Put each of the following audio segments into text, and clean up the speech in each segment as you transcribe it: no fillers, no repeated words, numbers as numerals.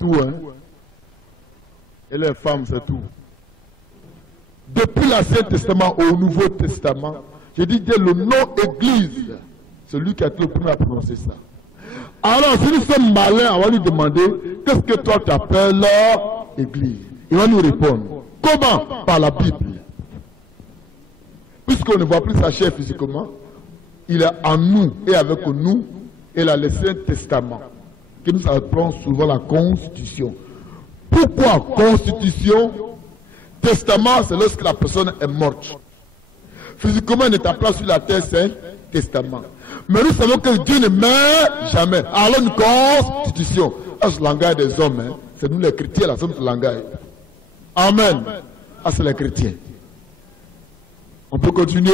tout, hein. Et les femmes, c'est tout. Depuis l'Ancien Testament au Nouveau Testament, j'ai dit dès le nom Église, c'est lui qui a été le premier à prononcer ça. Alors, si nous sommes malins, on va lui demander, qu'est-ce que toi tu appelles Église? Il va nous répondre. Comment? Par la Bible. Puisqu'on ne voit plus sa chair physiquement, il est en nous et avec nous, et il a laissé un testament, que nous appelons souvent la Constitution. Pourquoi Constitution? Testament, c'est lorsque la personne est morte. Physiquement, il n'est pas place sur la terre, c'est testament. Mais nous savons que Dieu ne meurt jamais. Alors une Constitution, c'est le langage des hommes. Hein. C'est nous les chrétiens, là, sommes le langage. Amen. Ah, c'est les chrétiens. On peut continuer.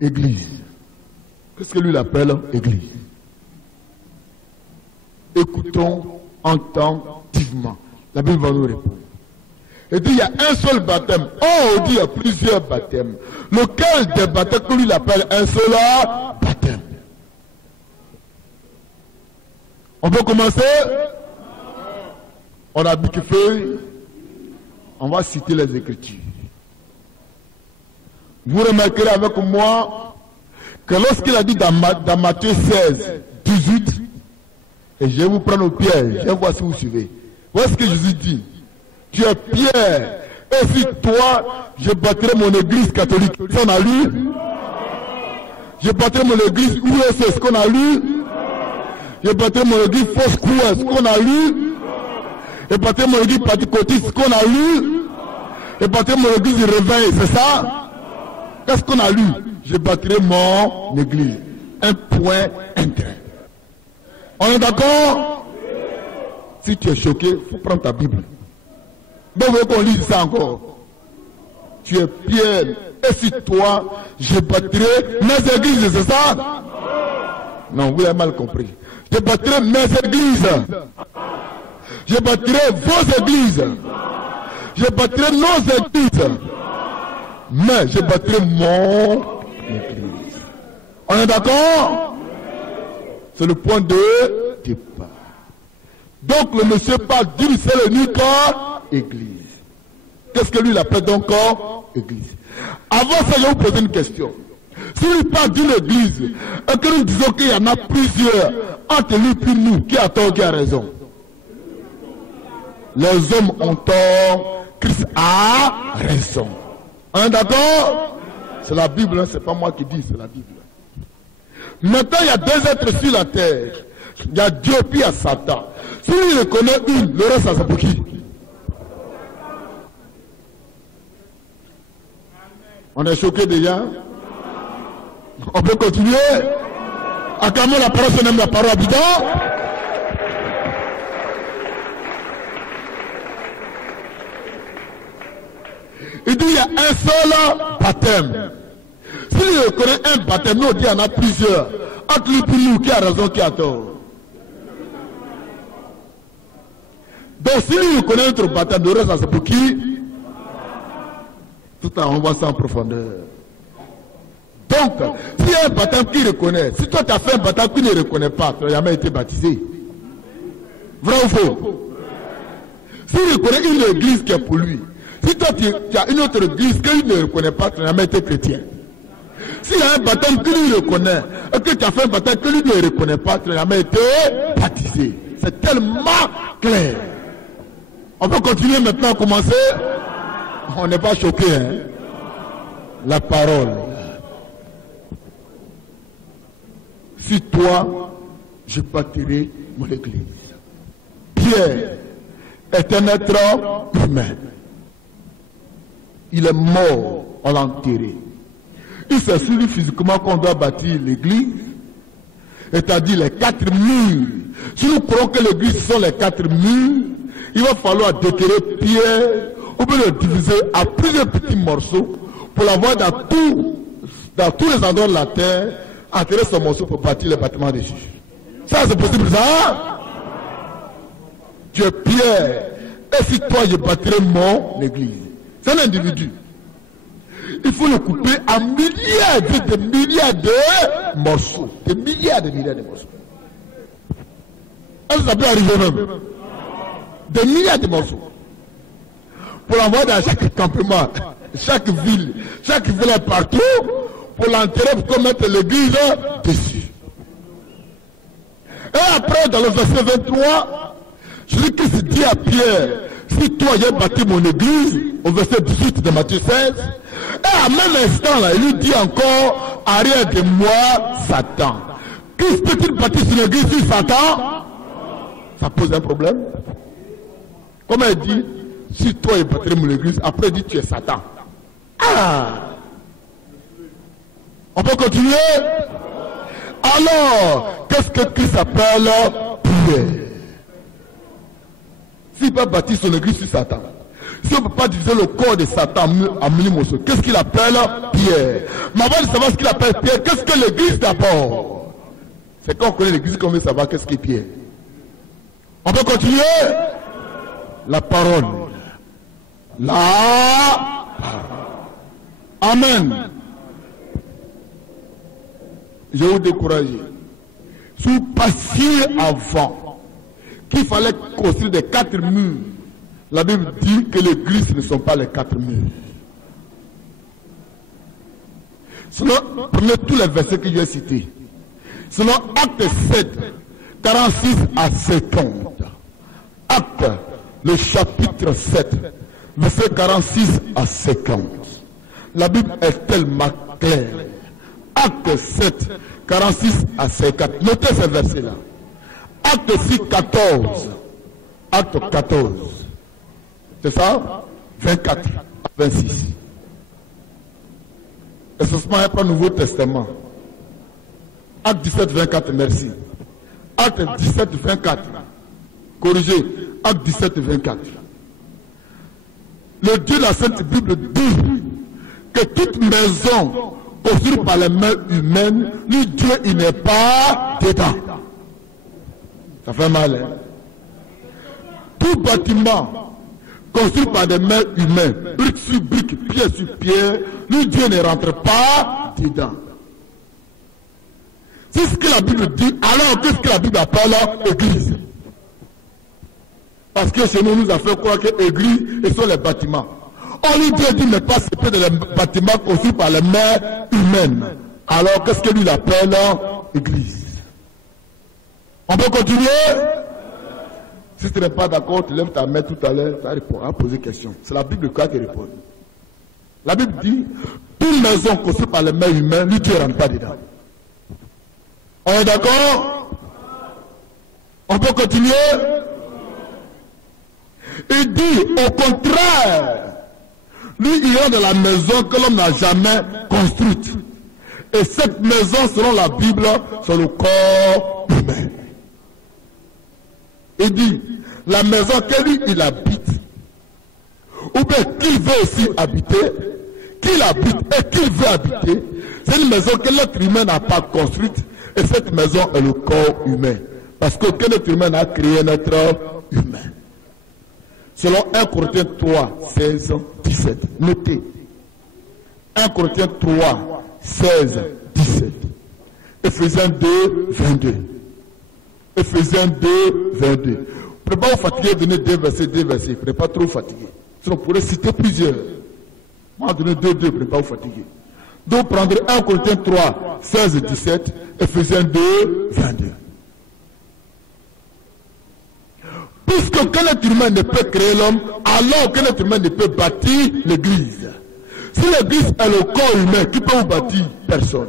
Église. Qu'est-ce que lui l'appelle Église? Écoutons attentivement. La Bible va nous répondre. Et dit, il y a un seul baptême. Oh, on dit, il y a plusieurs baptêmes. Lequel des baptêmes que lui l'appelle un seul baptême? On peut commencer? On a dit que fait. On va citer les Écritures. Vous remarquerez avec moi que lorsqu'il a dit dans Matthieu 16, 18, et je vais vous prendre au piège, je vais voir si vous suivez. Voici ce que Jésus dit. Tu es Pierre, et sur toi, je bâtirai mon église catholique. Ça, on a lu? Je bâtirai mon église USS, ce qu'on a lu? Je bâtirai mon église Foursquare, ce qu'on a lu? Je bâtirai mon église Pentecôtiste, ce qu'on a lu? Je bâtirai mon église Réveil, c'est ça? Qu'est-ce qu'on a lu? Je bâtirai mon église. Un point, un trait. On est d'accord? Si tu es choqué, il faut prendre ta Bible. Donc, vous voulez qu'on lise ça encore? Tu es Pierre, et sur toi, je bâtirai mes églises, c'est ça? Non, vous avez mal compris. Je bâtirai mes églises. Je bâtirai vos églises. Je bâtirai nos églises. Mais je bâtirai mon église. On est d'accord? C'est le point de départ. Donc le monsieur parle d'une seule unique église. Qu'est-ce que lui l'appelle donc église? Avant ça, je vais vous poser une question. Si lui parle d'une église, et que nous disons qu'il y en a plusieurs, entre lui et nous, qui a tort, qui a raison? Les hommes ont tort, Christ a raison. On est d'accord? C'est la Bible, hein, c'est pas moi qui dis, c'est la Bible. Maintenant, il y a deux êtres sur la terre. Il y a Dieu puis il y a Satan. Si lui reconnaît une, le reste, ça c'est pour qui? On est choqué déjà? On peut continuer? Acclamons la parole, c'est même la parole habitant. Il dit il y a un seul baptême. S'il reconnaît un baptême, nous on dit il y en a plusieurs. Entre lui et nous, qui a raison, qui a tort? Donc s'il reconnaît notre baptême, le reste, c'est pour qui? Tout à on voit ça en profondeur. Donc, s'il y a un baptême qui reconnaît, si toi tu as fait un baptême qui ne reconnaît pas, tu n'as jamais été baptisé. Vrai ou faux? S'il reconnaît une église qui est pour lui, si toi tu as une autre église qu'il ne reconnaît pas, tu n'as jamais été chrétien. S'il y a un baptême que lui reconnaît, et que tu as fait un baptême que lui ne reconnaît pas, tu n'as jamais été baptisé. C'est tellement clair. On peut continuer maintenant à commencer? On n'est pas choqué, hein? La parole. Si toi, je bâtirai mon église. Pierre est un être humain. Il est mort, on l'a enterré. Il s'est sur lui physiquement qu'on doit bâtir l'église, c'est-à-dire les 4 murs. Si nous croyons que l'église sont les 4 murs, il va falloir déterrer Pierre, ou bien le diviser à plusieurs petits morceaux pour l'avoir dans tous les endroits de la terre, enterrer ce morceau pour bâtir le bâtiment de Jésus. Ça, c'est possible, ça? Tu es Pierre, et si toi, je bâtirai mon église. C'est un individu. Il faut le couper en milliards de morceaux. Des milliards de morceaux. Est-ce que ça peut arriver même? Des milliards de morceaux. Pour l'envoyer dans chaque campement, chaque ville est partout, pour l'enterrer, pour mettre l'église dessus. Et après, dans le verset 23, Jésus-Christ dit à Pierre, si toi j'ai bâti mon église, au verset 18 de Matthieu 16, et à même instant là, il lui dit encore, arrière de moi, Satan. Christ peut-il bâtir son église sur Satan? Ça pose un problème. Comme elle dit, si toi j'ai bâti mon église, après il dit tu es Satan. Ah! On peut continuer? Alors, qu'est-ce que Christ appelle prière? S'il peut bâtir son église sur Satan, si on ne peut pas diviser le corps de Satan en mille morceaux, qu'est-ce qu'il appelle Pierre? Mais avant de savoir ce qu'il appelle Pierre, qu'est-ce que l'église d'abord? C'est quand on connaît l'église qu'on veut savoir qu'est-ce qu'est Pierre. On peut continuer? La parole. La parole. Amen. Je vais vous décourager. Si vous passiez avant qu'il fallait construire des 4 murs, la Bible dit que l'église ne sont pas les 4 murs. Sinon, prenez tous les versets que j'ai cités. Selon Acte 7, 46 à 50. Acte, le chapitre 7, verset 46 à 50. La Bible est tellement claire. Acte 7, 46 à 50. Notez ces versets-là. Acte 6, 14. Acte 14. C'est ça? 24 à 26. Essentiellement, il n'y a pas de Nouveau Testament. Acte 17, 24, merci. Acte 17, 24. Corrigez. Acte 17, 24. Le Dieu de la Sainte Bible dit que toute maison construite par les mains humaines, lui Dieu, il n'est pas dedans. Ça fait mal, hein? Tout bâtiment construit par des mains humaines, brique sur brique, pierre sur pierre, lui Dieu ne rentre pas dedans. C'est ce que la Bible dit, alors qu'est-ce que la Bible appelle église? Parce que chez nous, nous a fait croire que l'église, ce sont les bâtiments. On lui dit, mais pas c'est peu de les bâtiments construits par les mains humaines. Alors qu'est-ce que lui appelle église? On peut continuer? Si tu n'es pas d'accord, tu lèves ta main tout à l'heure, tu vas poser question. C'est la Bible qui répond. La Bible dit, toute maison construite par les mains humaines, lui Dieu ne rentre pas dedans. On est d'accord? On peut continuer? Il dit, au contraire, lui, il est dans la maison que l'homme n'a jamais construite. Et cette maison, selon la Bible, c'est le corps humain. Il dit, la maison que lui, il habite, ou bien qu'il veut aussi habiter, qu'il habite et qu'il veut habiter, c'est une maison que l'être humain n'a pas construite, et cette maison est le corps humain. Parce qu'aucun être humain n'a créé un être humain. Selon 1 Corinthiens 3, 16, 17. Notez. 1 Corinthiens 3, 16, 17. Ephésiens 2, 22. Ephésiens 2, 22. Préparez vous fatiguer, donnez 2 versets, 2 versets. Préparez pas trop fatigué. Sinon, on pourrait citer plusieurs. Moi, donner 2, préparez vous fatiguer. Donc, prendrez 1 Corinthiens 3, 16, 17. Ephésiens 2, 22. Puisque aucun être humain ne peut créer l'homme, alors aucun être humain ne peut bâtir l'église. Si l'église est le corps humain, qui peut vous bâtir? Personne.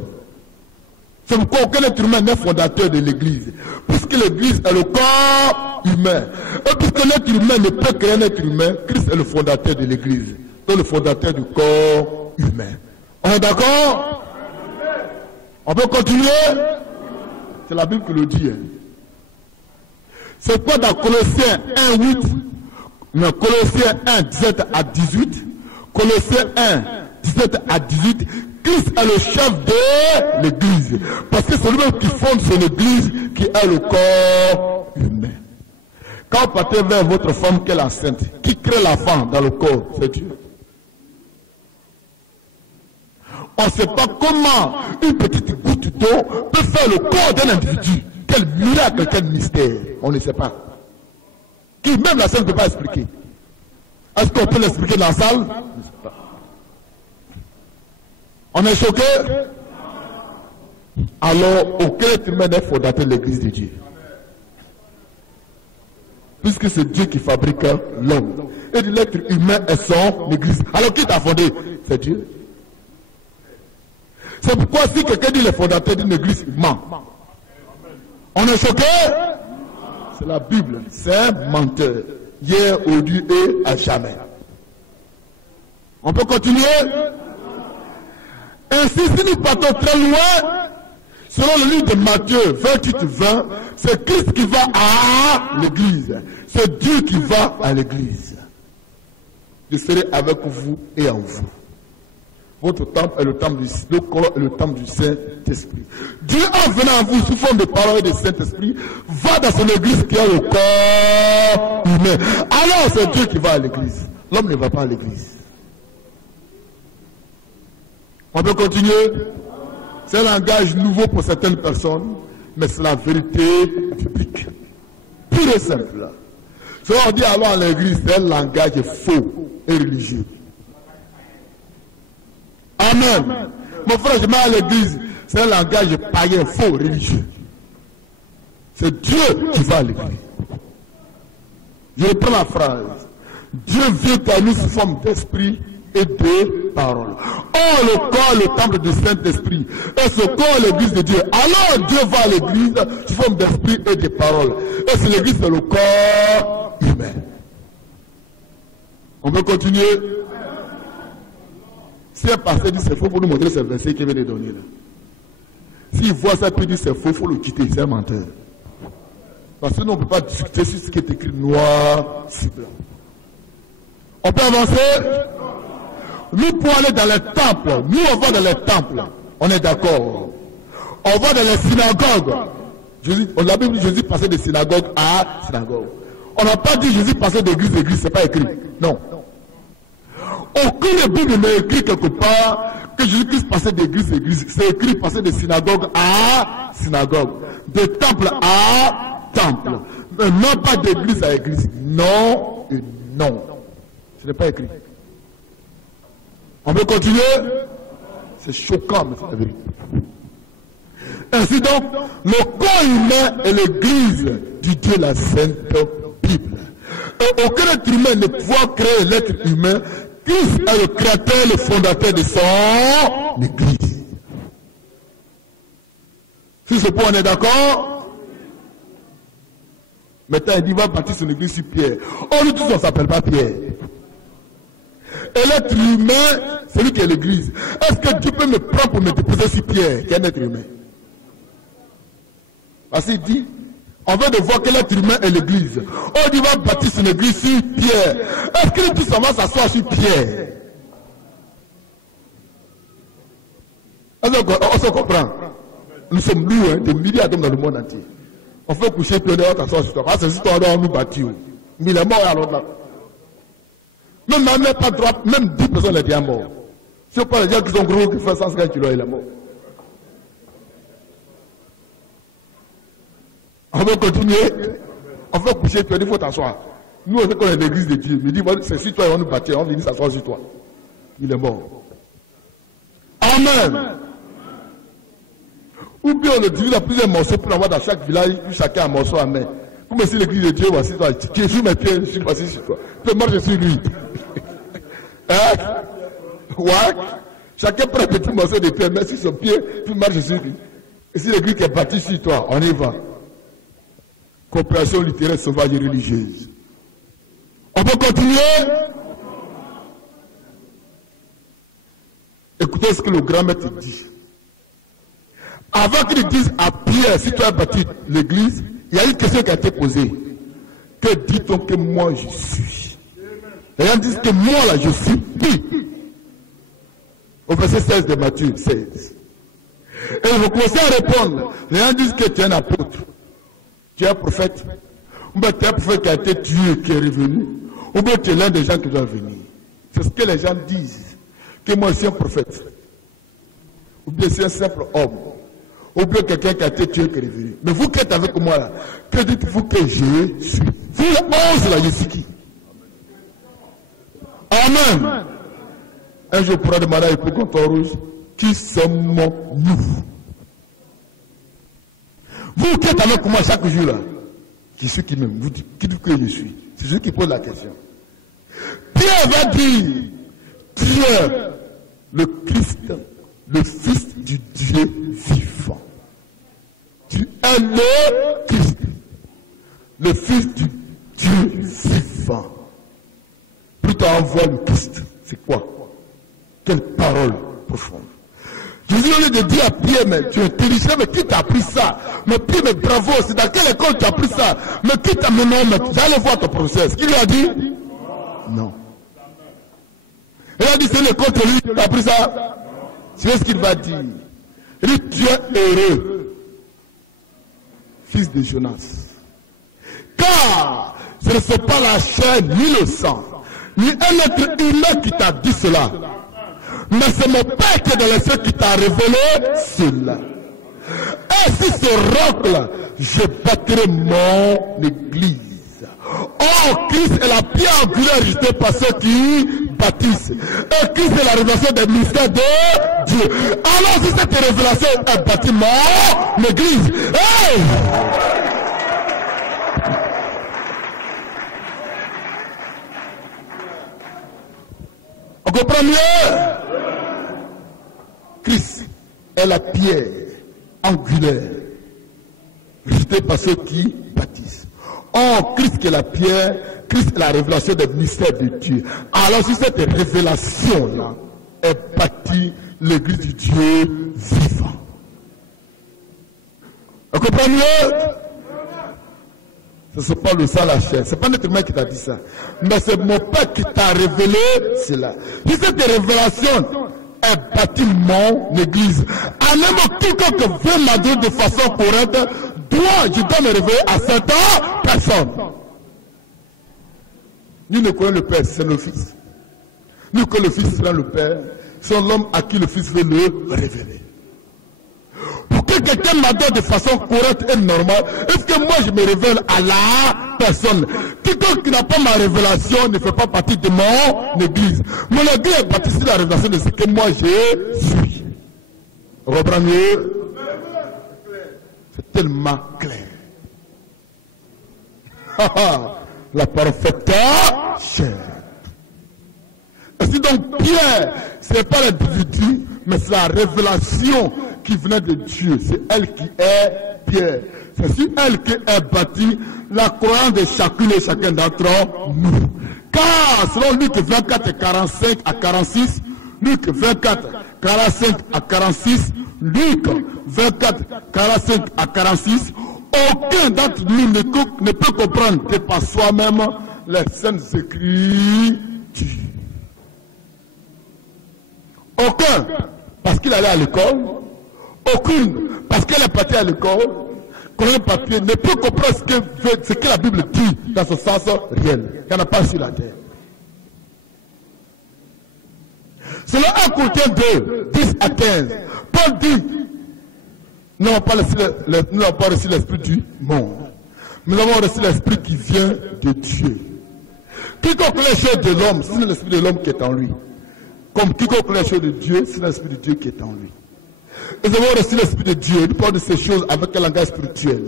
C'est pourquoi aucun être humain n'est fondateur de l'église. Puisque l'église est le corps humain. Et puisque l'être humain ne peut créer un être humain, Christ est le fondateur de l'église. Donc le fondateur du corps humain. On est d'accord? On peut continuer? C'est la Bible qui le dit. Hein. C'est quoi dans Colossiens 1, 8, non, Colossiens 1, 17 à 18, Colossiens 1, 17 à 18, Christ est le chef de l'église. Parce que c'est lui-même qui fonde son église qui est le corps humain. Quand vous partez vers votre femme qu'elle est enceinte, qui crée la femme dans le corps? C'est Dieu. On ne sait pas comment une petite goutte d'eau peut faire le corps d'un individu. Quel miracle, quel mystère, on ne sait pas. Qui même la salle ne peut pas expliquer. Est-ce qu'on peut l'expliquer dans la salle? On ne sait pas. On est choqué? Alors, aucun être humain n'est fondateur de l'église de Dieu. Puisque c'est Dieu qui fabrique l'homme. Et l'être humain est son église. Alors qui t'a fondé? C'est Dieu. C'est pourquoi si quelqu'un dit le fondateur d'une église, il ment. On est choqué? C'est la Bible. C'est un menteur. Hier, aujourd'hui et à jamais. On peut continuer? Ainsi, si nous partons très loin, selon le livre de Matthieu 28-20, c'est Christ qui va à l'église. C'est Dieu qui va à l'église. Je serai avec vous et en vous. Votre temple est le temple du corps et le temple du Saint-Esprit. Dieu, en venant à vous sous forme de parole et de Saint-Esprit, va dans son église qui est le corps humain. Alors c'est Dieu qui va à l'église. L'homme ne va pas à l'église. On peut continuer? C'est un langage nouveau pour certaines personnes, mais c'est la vérité biblique. Pure et simple. Ce qu'on dit alors à l'église, c'est un langage faux et religieux. Amen. Mon frère, je mets à l'église, c'est un langage païen, faux, religieux. C'est Dieu qui va à l'église. Je reprends la phrase. Dieu vient à nous sous forme d'esprit et de parole. Or, le corps, le temple du Saint-Esprit. Et ce corps est l'église de Dieu. Alors, Dieu va à l'église sous forme d'esprit et de parole. Et c'est l'église, c'est le corps humain. On peut continuer? Si un pasteur dit c'est faux pour nous montrer ce verset qu'il vient de donner là. S'il voit ça et puis dit c'est faux, il faut le quitter, c'est un menteur. Parce que nous on ne peut pas discuter sur ce qui est écrit noir sur blanc. On peut avancer? Nous pour aller dans les temples, nous on va dans les temples, on est d'accord. On va dans les synagogues. La Bible dit Jésus passait de synagogue à synagogue. On n'a pas dit Jésus passait d'église à église, c'est pas écrit. Non. Aucune Bible n'est écrit quelque part que Jésus-Christ passait d'église à église. C'est écrit passer de synagogue à synagogue, de temple à temple, mais non pas d'église à église. Non et non. Ce n'est pas écrit. On peut continuer? C'est choquant, mais c'est la vérité. Ainsi donc, le corps humain est l'église du Dieu, la Sainte Bible. Et aucun être humain ne peut créer l'être humain. Christ est le créateur, le fondateur de son église. Si ce point on est d'accord? Maintenant il dit va bâtir son église sur Pierre. Oh nous tous on ne s'appelle pas Pierre. Et l'être humain, c'est lui qui est l'église. Est-ce que Dieu peut me prendre pour me déposer sur Pierre, qui est un être humain? Parce qu'il dit, on veut de voir que l'être humain est l'église. On dit va bâtir son église sur Pierre. Est-ce qu'il dit ça va s'asseoir sur Pierre? On se comprend. Nous sommes lourds, des milliers d'hommes dans le monde entier. On fait coucher Pierre, on s'assoit sur toi. Ah, c'est sur toi, on nous bâtit. Mais il est mort alors là. Même on n'a pas droit, même 10 personnes sont déjà morts. Si on parle des gens qui sont gros, qui font 150 kilos, il est mort. On va continuer. On va coucher, tu as dit, il faut t'asseoir. Nous, on sait qu'on est l'église de Dieu. Il dit, c'est sur toi, on va nous bâtir, on va venir s'asseoir sur toi. Il est mort. Amen. Ou bien on le divise à plusieurs morceaux pour l'avoir dans chaque village, chacun un morceau à main. Comme si l'église de Dieu, voici toi. Tu es sur mes pieds, je suis assis sur toi. Tu marches sur lui. Hein? Ouais. Chacun prend un petit morceau de pierre, met sur son pied, puis marche sur lui. Et si l'église est bâtie sur toi, on y va. Compréhension littéraire sauvage et religieuse. On peut continuer? Écoutez ce que le grand maître dit. Avant qu'il dise à Pierre, si tu as bâti l'église, il y a une question qui a été posée. Que dit-on que moi je suis? Les gens disent que moi là je suis qui? Au verset 16 de Matthieu 16. Et vous commencez à répondre. Les gens disent que tu es un apôtre. Tu es un prophète. Ou bien tu es un prophète qui a été tué, qui est revenu. Ou bien tu es l'un des gens qui doivent venir. C'est ce que les gens disent. Que moi je suis un prophète. Ou bien c'est un simple homme. Ou bien quelqu'un qui a été tué qui est revenu. Mais vous qui êtes avec moi là, que dites-vous que je suis? Vous le 11 là, je suis qui? Amen. Un jour, pour demander à l'époque en rouge, qui sommes-nous? Vous qui êtes avec moi chaque jour là, qui suis qui même? Vous dites, qui dites que je suis? C'est celui qui pose la question. Pierre va dire, Dieu, le Christ, le Fils du Dieu vivant. Tu es le Christ, le Fils du Dieu vivant. Plutôt envoie le Christ. C'est quoi? Quelle parole profonde. Jésus, au lieu de dire à Pierre, mais tu es intelligent, mais qui t'a appris ça? Mais Pierre, mais bravo, c'est dans quelle école tu as appris ça? Mais qui t'a mené? J'allais voir ton professeur. Est-ce qu'il lui a dit? Non. Il a dit, c'est l'école que lui, tu as appris ça? C'est ce qu'il va dire. Il dit, tu es heureux, fils de Jonas. Car ce ne sont pas la chair ni le sang, ni un être humain qui t'a dit cela. Mais c'est mon Père qui est dans les cieux qui t'a révélé cela. Et si ce roc-là, je bâtirai mon église. Or, Christ est la pierre angulaire rejetée par ceux qui bâtissent. Et Christ est la révélation des mystères de Dieu. Alors, si cette révélation est bâtie mon église, hey! On comprend mieux? Christ est la pierre angulaire rejetée par ceux qui bâtissent. Or, Christ qui est la pierre, Christ est la révélation des mystères de Dieu. Alors, si cette révélation-là est bâtie l'église du Dieu vivant. On comprend mieux? Ce n'est pas le sang, la chair. Ce n'est pas notre humain qui t'a dit ça. Mais c'est mon Père qui t'a révélé cela. Si cette révélation est bâtie mon église, à même quiconque veut m'adorer de façon correcte, je dois me révéler à cette personne. Nous ne connaissons le Père, c'est le Fils. Nous que le Fils sera le Père, c'est l'homme à qui le Fils veut le révéler. Pour que quelqu'un m'adore de façon correcte et normale, est-ce que moi je me révèle à la personne? Quiconque qui n'a pas ma révélation ne fait pas partie de mon église. Mon église est bâtie sur la révélation de ce que moi je suis. On reprend mieux? C'est tellement clair. La parfaite chair. Et si donc Pierre, ce n'est pas l'individu, mais c'est la révélation qui venait de Dieu. C'est elle qui est Pierre. C'est sur elle qui est bâtie la croyance de chacune et chacun d'entre nous. Car selon Luc 24, 45 à 46, Luc 24, 45 à 46, Luc 24, 45 à 46, aucun d'entre nous ne peut comprendre que par soi-même les saintes écritures. Aucun, parce qu'il allait à l'école. Aucune, parce qu'elle est partie à l'école. Connaît un papier, ne peut comprendre ce que la Bible dit dans ce sens réel. Il n'y en a pas sur la terre. Selon 1 Corinthiens 2, 10 à 15, Paul dit, nous n'avons pas reçu l'esprit du monde. Nous avons reçu l'esprit qui vient de Dieu. Quiconque les choses de l'homme, c'est l'esprit de l'homme qui est en lui. Comme quiconque les choses de Dieu, c'est l'esprit de Dieu qui est en lui. Nous avons reçu l'esprit de Dieu. Nous parlons de ces choses avec un langage spirituel.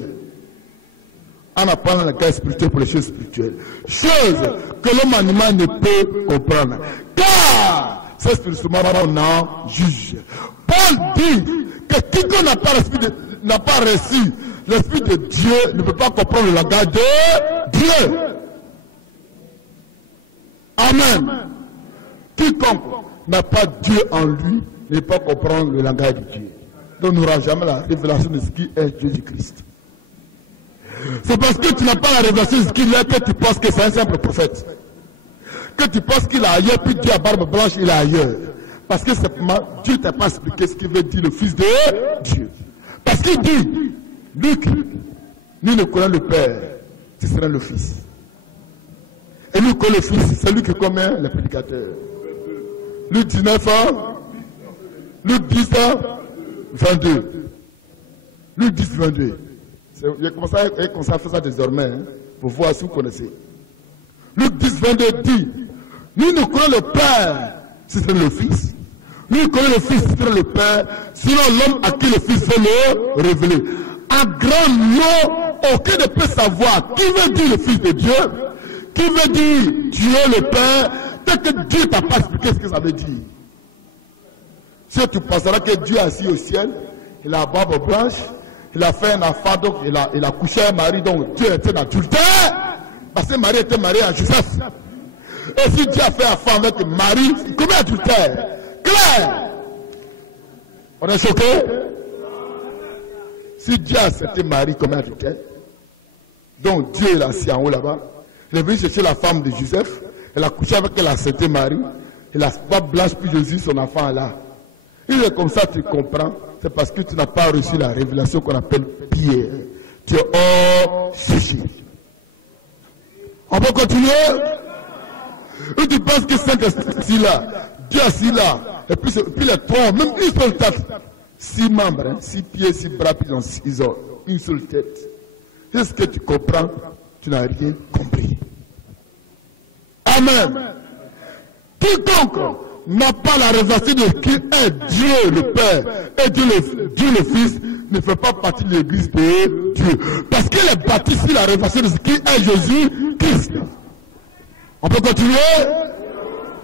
On apprend un langage spirituel pour les choses spirituelles. Choses que l'homme animal ne peut comprendre. Car c'est spirituellement on en juge. Paul dit que quiconque n'a pas reçu l'esprit de Dieu ne peut pas comprendre le langage de Dieu. Amen. Quiconque n'a pas Dieu en lui ne peut pas comprendre le langage de Dieu. Donc n'aura jamais la révélation de ce qui est Jésus-Christ. C'est parce que tu n'as pas la révélation de ce qu'il est que tu penses que c'est un simple prophète. Que tu penses qu'il est ailleurs, puis Dieu à barbe blanche, il est ailleurs. Parce que simplement, Dieu ne t'a pas expliqué ce qu'il veut dire le Fils de Dieu. Parce qu'il dit, Luc, nous ne connaissons le Père, ce sera le Fils. Et nous connaissons le Fils, c'est lui qui commet les prédicateurs. Luc 19 ans, Luc 10 ans, 22. Luc 10, 22. Il a commencé à faire ça désormais, hein, pour voir si vous connaissez. Luc 10, 22 dit, nous nous connaissons le Père, si c'est le Fils. Nous connaissons le Fils, si c'est le Père, sinon l'homme à qui le Fils veut le révéler. À grand nom, aucun ne peut savoir qui veut dire le Fils de Dieu, qui veut dire Dieu le Père, tel que Dieu t'a pas expliqué ce que ça veut dire. Si tu penseras que Dieu est assis au ciel, il a la barbe blanche, il a fait un enfant, donc il a couché avec Marie, donc Dieu était en adultère, parce que Marie était mariée à Joseph. Et si Dieu a fait un enfant avec Marie, comment adultère? Clair! On est choqué? Si Dieu a accepté Marie comme adultère, donc Dieu est assis en haut là-bas, il est venu chercher la femme de Joseph, elle a couché avec elle, a accepté Marie, et la barbe blanche, puis Jésus, son enfant est là. Il est comme ça, tu comprends. C'est parce que tu n'as pas reçu la révélation qu'on appelle Pierre. Tu es hors séché. On peut continuer? Et tu penses que Saint-Esprit là, Dieu assis là, et puis les trois, même une seule tête, 6 membres, hein, 6 pieds, 6 bras, puis ils ont une seule tête. Est-ce que tu comprends? Tu n'as rien compris. Amen. Quiconque n'a pas la révélation de qui est Dieu le Père et Dieu le Fils ne fait pas partie de l'église de Dieu. Parce qu'il est bâti sur la révélation de qui est Jésus-Christ. On peut continuer?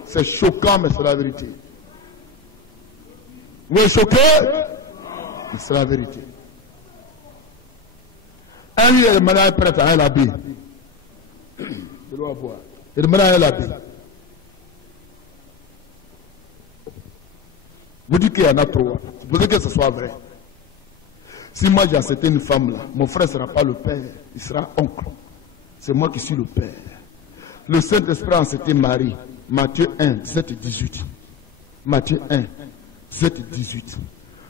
C'est choquant, mais c'est la vérité. Vous êtes choqué? Mais c'est la vérité. Un lieu est malade prêtre à un abbé. Je dois voir. Il est malade à un abbé. Vous dites qu'il y en a trop. Vous dites que ce soit vrai. Si moi j'ai accepté une femme là, mon frère ne sera pas le père, il sera oncle. C'est moi qui suis le père. Le Saint-Esprit a accepté Marie. Matthieu 1, 17 et 18. Matthieu 1, 17 et 18.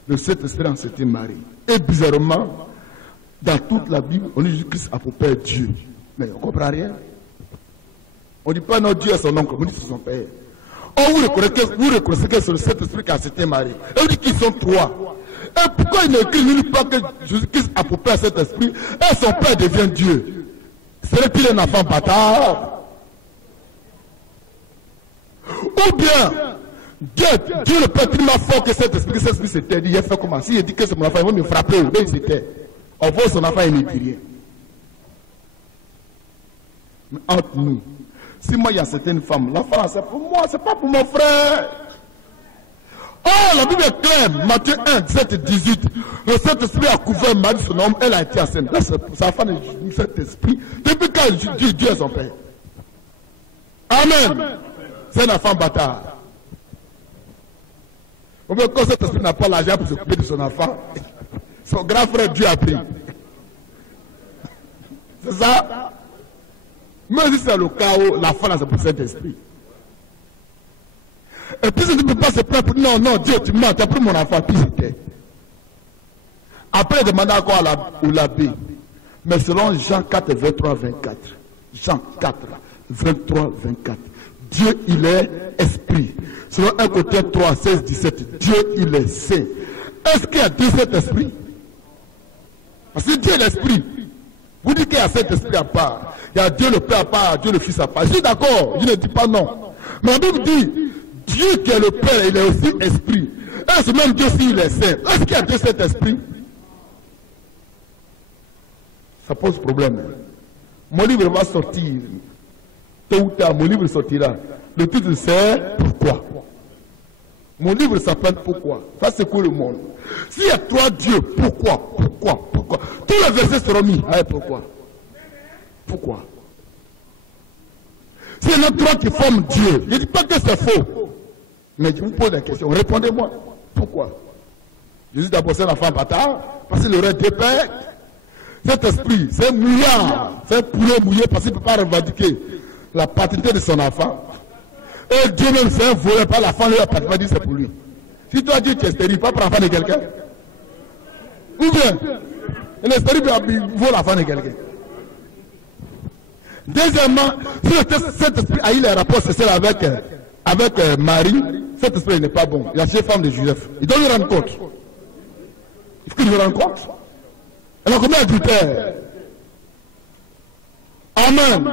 Le Saint-Esprit a accepté Marie. Et bizarrement, dans toute la Bible, on dit Jésus-Christ a pour père Dieu. Mais on ne comprend rien. On ne dit pas non, Dieu est son oncle, on dit c'est son père. Oh, vous reconnaissez que c'est le Saint-Esprit qui a accepté Marie. Et vous dites qu'ils sont 3. Et pourquoi il n'écrit pas que Jésus-Christ a pour père Saint-Esprit et son père devient Dieu? Serait-il un enfant bâtard? Ou bien, Dieu le Père tellement fort que cet esprit s'était dit, il a fait comment? S'il dit que c'est mon enfant, il va me frapper, mais il s'était. On voit son enfant, il ne dit rien. Mais entre nous, si moi il y a certaines femmes, l'enfant c'est pour moi, c'est pas pour mon frère. Oh, la Bible est claire, Matthieu 1, 17 et 18. Le Saint-Esprit a couvert Marie, son homme, elle a été enceinte. Là, sa femme est du Saint-Esprit. Depuis quand Dieu est son père? Amen. C'est un enfant bâtard. Quand cet esprit n'a pas l'argent pour s'occuper de son enfant, son grand frère Dieu a pris. C'est ça? Mais si c'est le chaos, l'enfant là c'est pour cet esprit. Et puis, tu ne peux pas se plaindre pour dire non, Dieu, tu mens, tu as pris mon enfant, puis c'était. Après, demander encore à l'abbé. Mais selon Jean 4, 23, 24. Jean 4, 23, 24. Dieu, il est esprit. Selon 1 Corinthiens 3, 16, 17. Dieu, il est saint. Est-ce qu'il y a Dieu cet esprit? Parce que Dieu est l'esprit. Vous dites qu'il y a cet esprit à part. Il y a Dieu le Père à part, Dieu le Fils à part. Je suis d'accord, je ne dis pas non. Mais la Bible dit, Dieu qui est le Père, il est aussi esprit. Est-ce même Dieu s'il est saint? Est-ce qu'il y a Dieu cet esprit? Ça pose problème. Mon livre va sortir. Tôt ou tard, mon livre sortira. Le titre c'est Pourquoi? Mon livre s'appelle Pourquoi? Ça c'est quoi le monde? S'il y a 3 dieux, pourquoi? Tous les versets seront mis. Ah, pourquoi? Pourquoi? S'il y en a 3 qui forment Dieu, je ne dis pas que c'est faux. Mais je vous pose la question, répondez-moi. Pourquoi? Jésus d'abord c'est l'enfant bâtard, parce qu'il aurait 2 pères. Cet esprit, c'est mouillard, c'est un poulet mouillé parce qu'il ne peut pas revendiquer la paternité de son enfant. Et Dieu même c'est un voleur, pas la femme, il va dire c'est pour lui. Si toi Dieu tu es stérile, pas pour l'enfant de quelqu'un. Ou bien, il est stérile pour l'enfant de quelqu'un. Deuxièmement, si cet esprit a eu les rapports sexuels avec Marie, cet esprit n'est pas bon. Il a chez femme de Joseph. Il doit lui rendre compte. Il faut qu'il lui rende compte. Elle a commis adultère. Amen.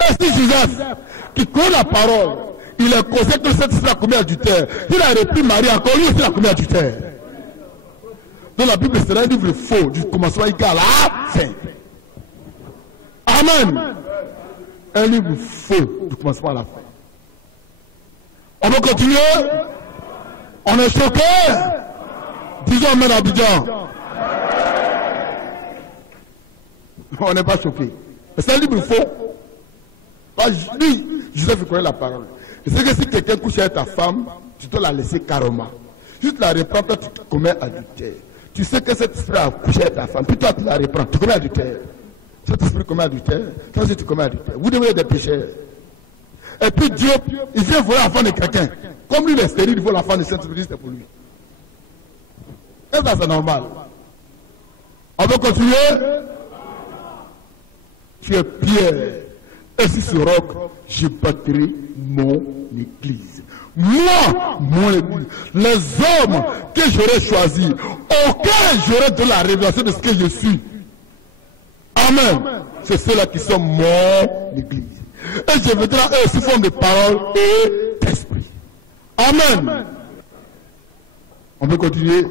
Et si Joseph, qui connaît la parole, il est conscient que cet esprit a commis adultère, il a repris Marie encore, lui aussi a commis adultère. Donc la Bible sera un livre faux, du commencement égal à la fin. Amen. Un livre faux, du commencement à la fin. On va continuer. On est choqué. Disons Amen à Abidjan. On n'est pas choqué. C'est un livre faux. Lui, Joseph connaît la parole. Et c'est que si quelqu'un couche avec ta femme, tu dois la laisser carrément. Si tu la reprends, toi tu commets adultère. Tu sais que cet esprit a couché avec ta femme, puis toi tu la reprends, tu commets adultère. Cet esprit commet adultère, toi aussi tu commets adultère. Vous devez être des pécheurs. Et puis Dieu, il vient voler la femme de quelqu'un. Comme lui il est stérile, il vole la femme de Saint-Esprit, c'est pour lui. Et ça c'est normal. On va continuer. Tu es pierre. Et sur ce roc, je bâtirai mon église. Moi, mon église. Les hommes que j'aurais choisis, auxquels j'aurais de la révélation de ce que je suis. Amen. C'est ceux-là qui sont mon église. Et je viendrai à eux sous forme de parole et d'esprit. Amen. On peut continuer.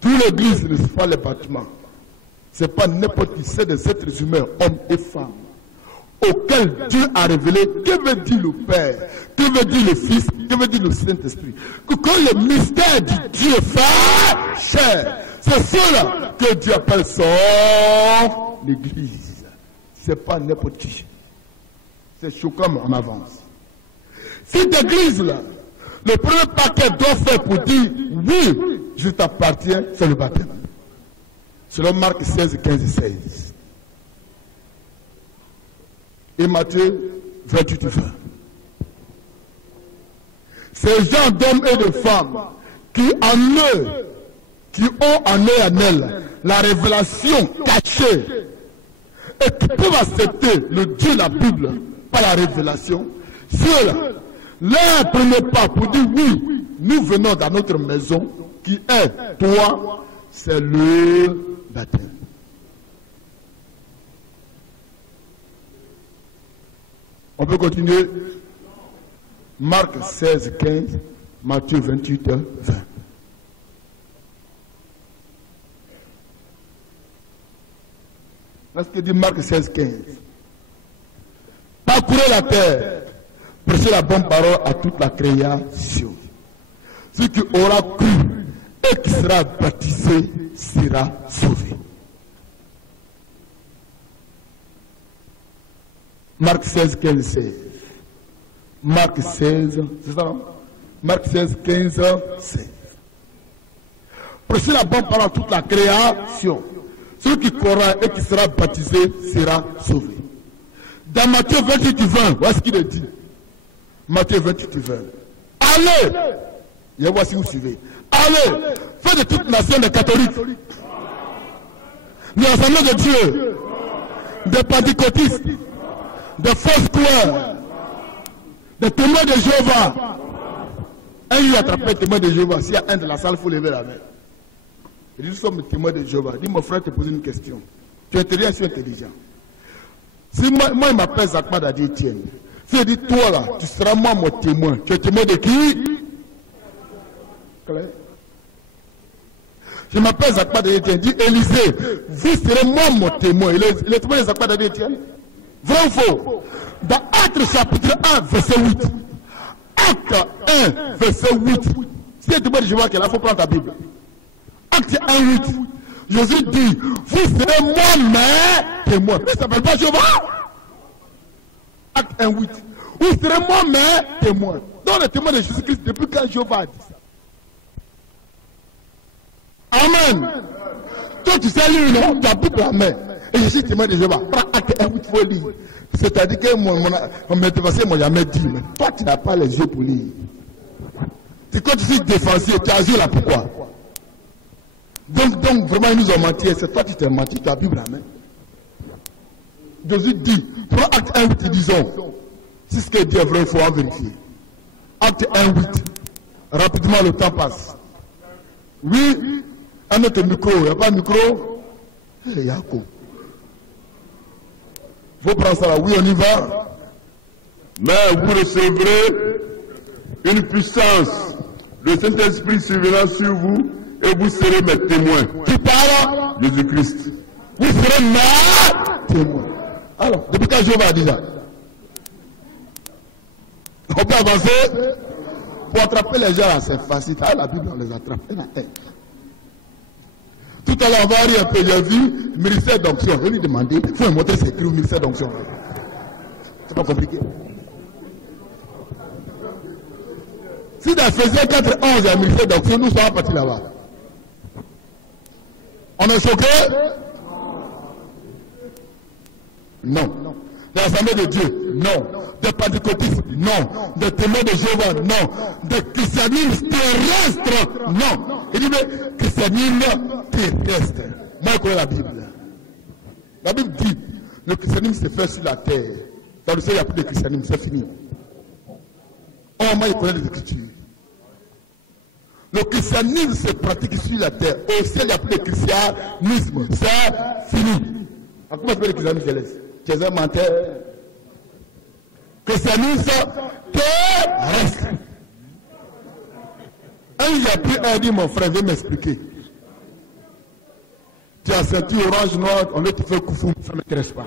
D'où l'église ne sont pas les bâtiments. Ce n'est pas n'importe qui, c'est des êtres humains, hommes et femmes, auxquels Dieu a révélé que veut dire le Père, que veut dire le Fils, que veut dire le Saint-Esprit. Que quand le mystère du Dieu fait chair, c'est cela que Dieu appelle son église. Ce n'est pas n'importe qui. C'est choquant, mais on avance. Cette église-là, le premier pas qu'elle doit faire pour dire oui, je t'appartiens, c'est le baptême. Selon Marc 16, 15 et 16. Et Matthieu 28 et 20. Ces gens d'hommes et de femmes qui ont en eux et en elles la révélation cachée et qui peuvent accepter le Dieu de la Bible par la révélation, ceux-là, leur premier pas pour dire oui, nous venons dans notre maison qui est toi, c'est le baptême. On peut continuer. Marc 16, 15, Matthieu 28, 20. Qu'est-ce que dit Marc 16, 15? Parcourez la terre, prêchez la bonne parole à toute la création. Celui qui aura cru et qui sera baptisé sera sauvé. Marc 16, 15, 16. Marc 16, c'est ça, non? Marc 16, 15, 16. Prêchez la bonne parole à toute la création. Celui qui croira et qui sera baptisé sera sauvé. Dans Matthieu 28, 20, voici ce qu'il est dit. Matthieu 28, 20. Allez! Et voici vous suivez. Allez! Faites de toute nation des catholiques, de l'Assemblée de Dieu, des pentecôtistes, des fausses couleurs, des témoins de Jéhovah. Un lui attrape un témoin de Jéhovah. S'il y a un de la salle, il faut lever la main. Il dit, nous sommes des témoins de Jéhovah. Dis, mon frère, te pose une question. Tu es intelligent, je suis intelligent. Si moi il m'appelle Zakma Dadi Etienne, si je dis, toi là, tu seras moi mon témoin. Tu es témoin de qui? Claire. Je m'appelle Zakma Dadi Etienne. Dis, Élisée, vous serez moi mon témoin. Il est témoin de Zakma Dadi Etienne. Vrai ou faux? Dans Actes chapitre 1, verset 8. Acte 1, verset 8. Si tu es témoin de Jéhovah, il faut prendre ta Bible. Acte 1, 8. Jésus dit, vous serez moi-même témoin. Mais ça ne s'appelle pas Jéhovah. Acte 1, 8. Vous serez moi-même témoin. Donc le témoin de Jésus-Christ, depuis quand Jéhovah a dit ça? Amen. Toi, tu sais lire, non? Tu as Bible la main. Et je suis témoin de Jéhovah. Prends Acte 1, 8, il faut lire. C'est-à-dire que mon intervention m'a jamais dit, mais toi, tu n'as pas les yeux pour lire. C'est quand tu suis défensif, tu as yeux là, pourquoi? Donc, vraiment, ils nous ont menti. C'est toi qui t'es menti, tu as la Bible la main. Jésus dit, pour Acte 1, 8, disons, si ce qu'il dit est vrai, il faut en vérifier. Acte 1, 8. Rapidement, le temps passe. Oui, Un autre micro, il n'y a pas de micro. Yako. Faut prendre ça là. Oui, on y va. Mais vous recevrez une puissance. Le Saint-Esprit surviendra sur vous et vous serez mes témoins. Qui parle? Jésus-Christ. Vous serez mes témoins. Alors, depuis quand Jéhovah a dit ça? On peut avancer. Pour attraper les gens là, c'est facile. Ah, la Bible, on les attrape. Tout à l'heure, on va aller un peu. J'ai vu le ministère d'onction. Je lui ai demandé, il faut me montrer c'est écrit au ministère d'onction. C'est pas compliqué. Si dans Ephésiens 4, 11, il y a un ministère d'onction, nous sommes partis là-bas. On est choqué? Non. De l'Assemblée de Dieu? Non. De Pentecôtistes? Non. De témoins de Jéhovah? Non. De christianisme terrestre? Non. Il dit, mais christianisme terrestre. Moi, je connais la Bible. La Bible dit, le christianisme se fait sur la terre. Dans le ciel, il n'y a plus de christianisme, c'est fini. Oh, moi, je connais les Écritures. Le christianisme se pratique sur la terre. Au ciel, il n'y a plus de christianisme. C'est fini. Comment se fait le christianisme céleste? Tu es un menteur. Christianisme terrestre. Un jour, pris un dit, mon frère, viens m'expliquer. Tu as senti orange noir, on veut te faire koufou, ça ne m'intéresse pas.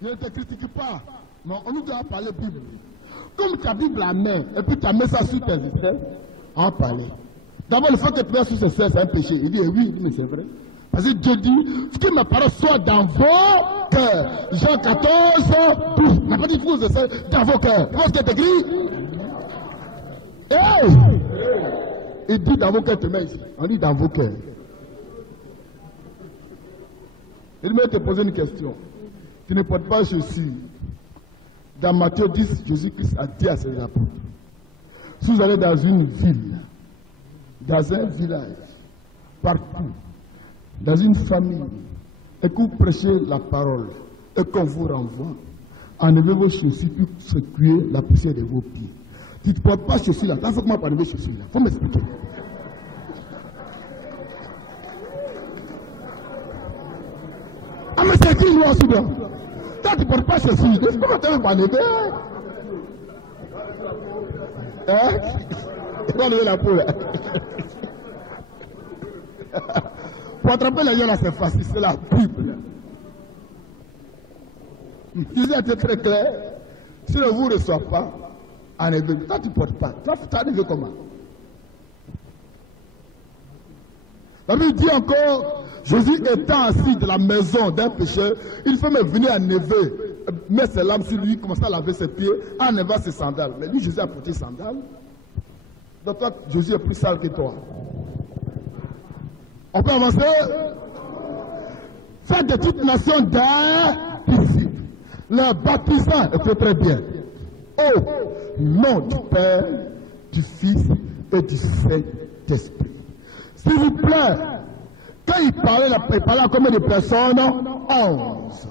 Je ne te critique pas, mais on nous doit parler Bible. Comme tu as Bible à main, et puis tu as mis ça sur tes essais, on va parler. D'abord, le fait que tu mets sur ses essais, c'est un péché. Il dit, oui, mais c'est vrai. Parce que Dieu dit, que mes paroles soient dans vos cœurs. Jean 14, 12. Il n'a pas dit que vous essayez dans vos cœurs. Tu vois ce qui est écrit? Hey! Il dit dans vos cœurs, tu mets ici. On dit dans vos cœurs. Il m'a te poser une question. Tu ne portes pas ceci. Dans Matthieu 10, Jésus-Christ a dit à ses apôtres, si vous allez dans une ville, dans un village, partout, dans une famille, et que vous prêchez la parole, et qu'on vous renvoie, enlevez vos chaussures, puis secouez la poussière de vos pieds. Tu ne portes pas chaussures là. Là, faut que moi enlever chaussures là. Il faut m'expliquer. Ah, mais c'est qui nous en Soudan? Toi, tu ne portes pas chaussures. Comment tu veux m'enlever? Hein? Il faut enlever la peau là. Pour attraper les gens là, c'est facile, c'est la Bible. Jésus a été très clair. Si ne vous reçoit pas, enlevez. Toi, tu ne portes pas. Toi, tu enlevé comment? La Bible dit encore, Jésus étant assis de la maison d'un pécheur, il faut même venir enlever, mettre ses lames sur lui, commencer à laver ses pieds, enlever ses sandales. Mais lui, Jésus a porté sandales. Donc toi, Jésus est plus sale que toi. On peut avancer? Faites de toute nation des disciples. Leur baptisant était très bien. Au nom du Père, du Fils et du Saint-Esprit. S'il vous plaît, quand il parlait à combien de personnes? 11.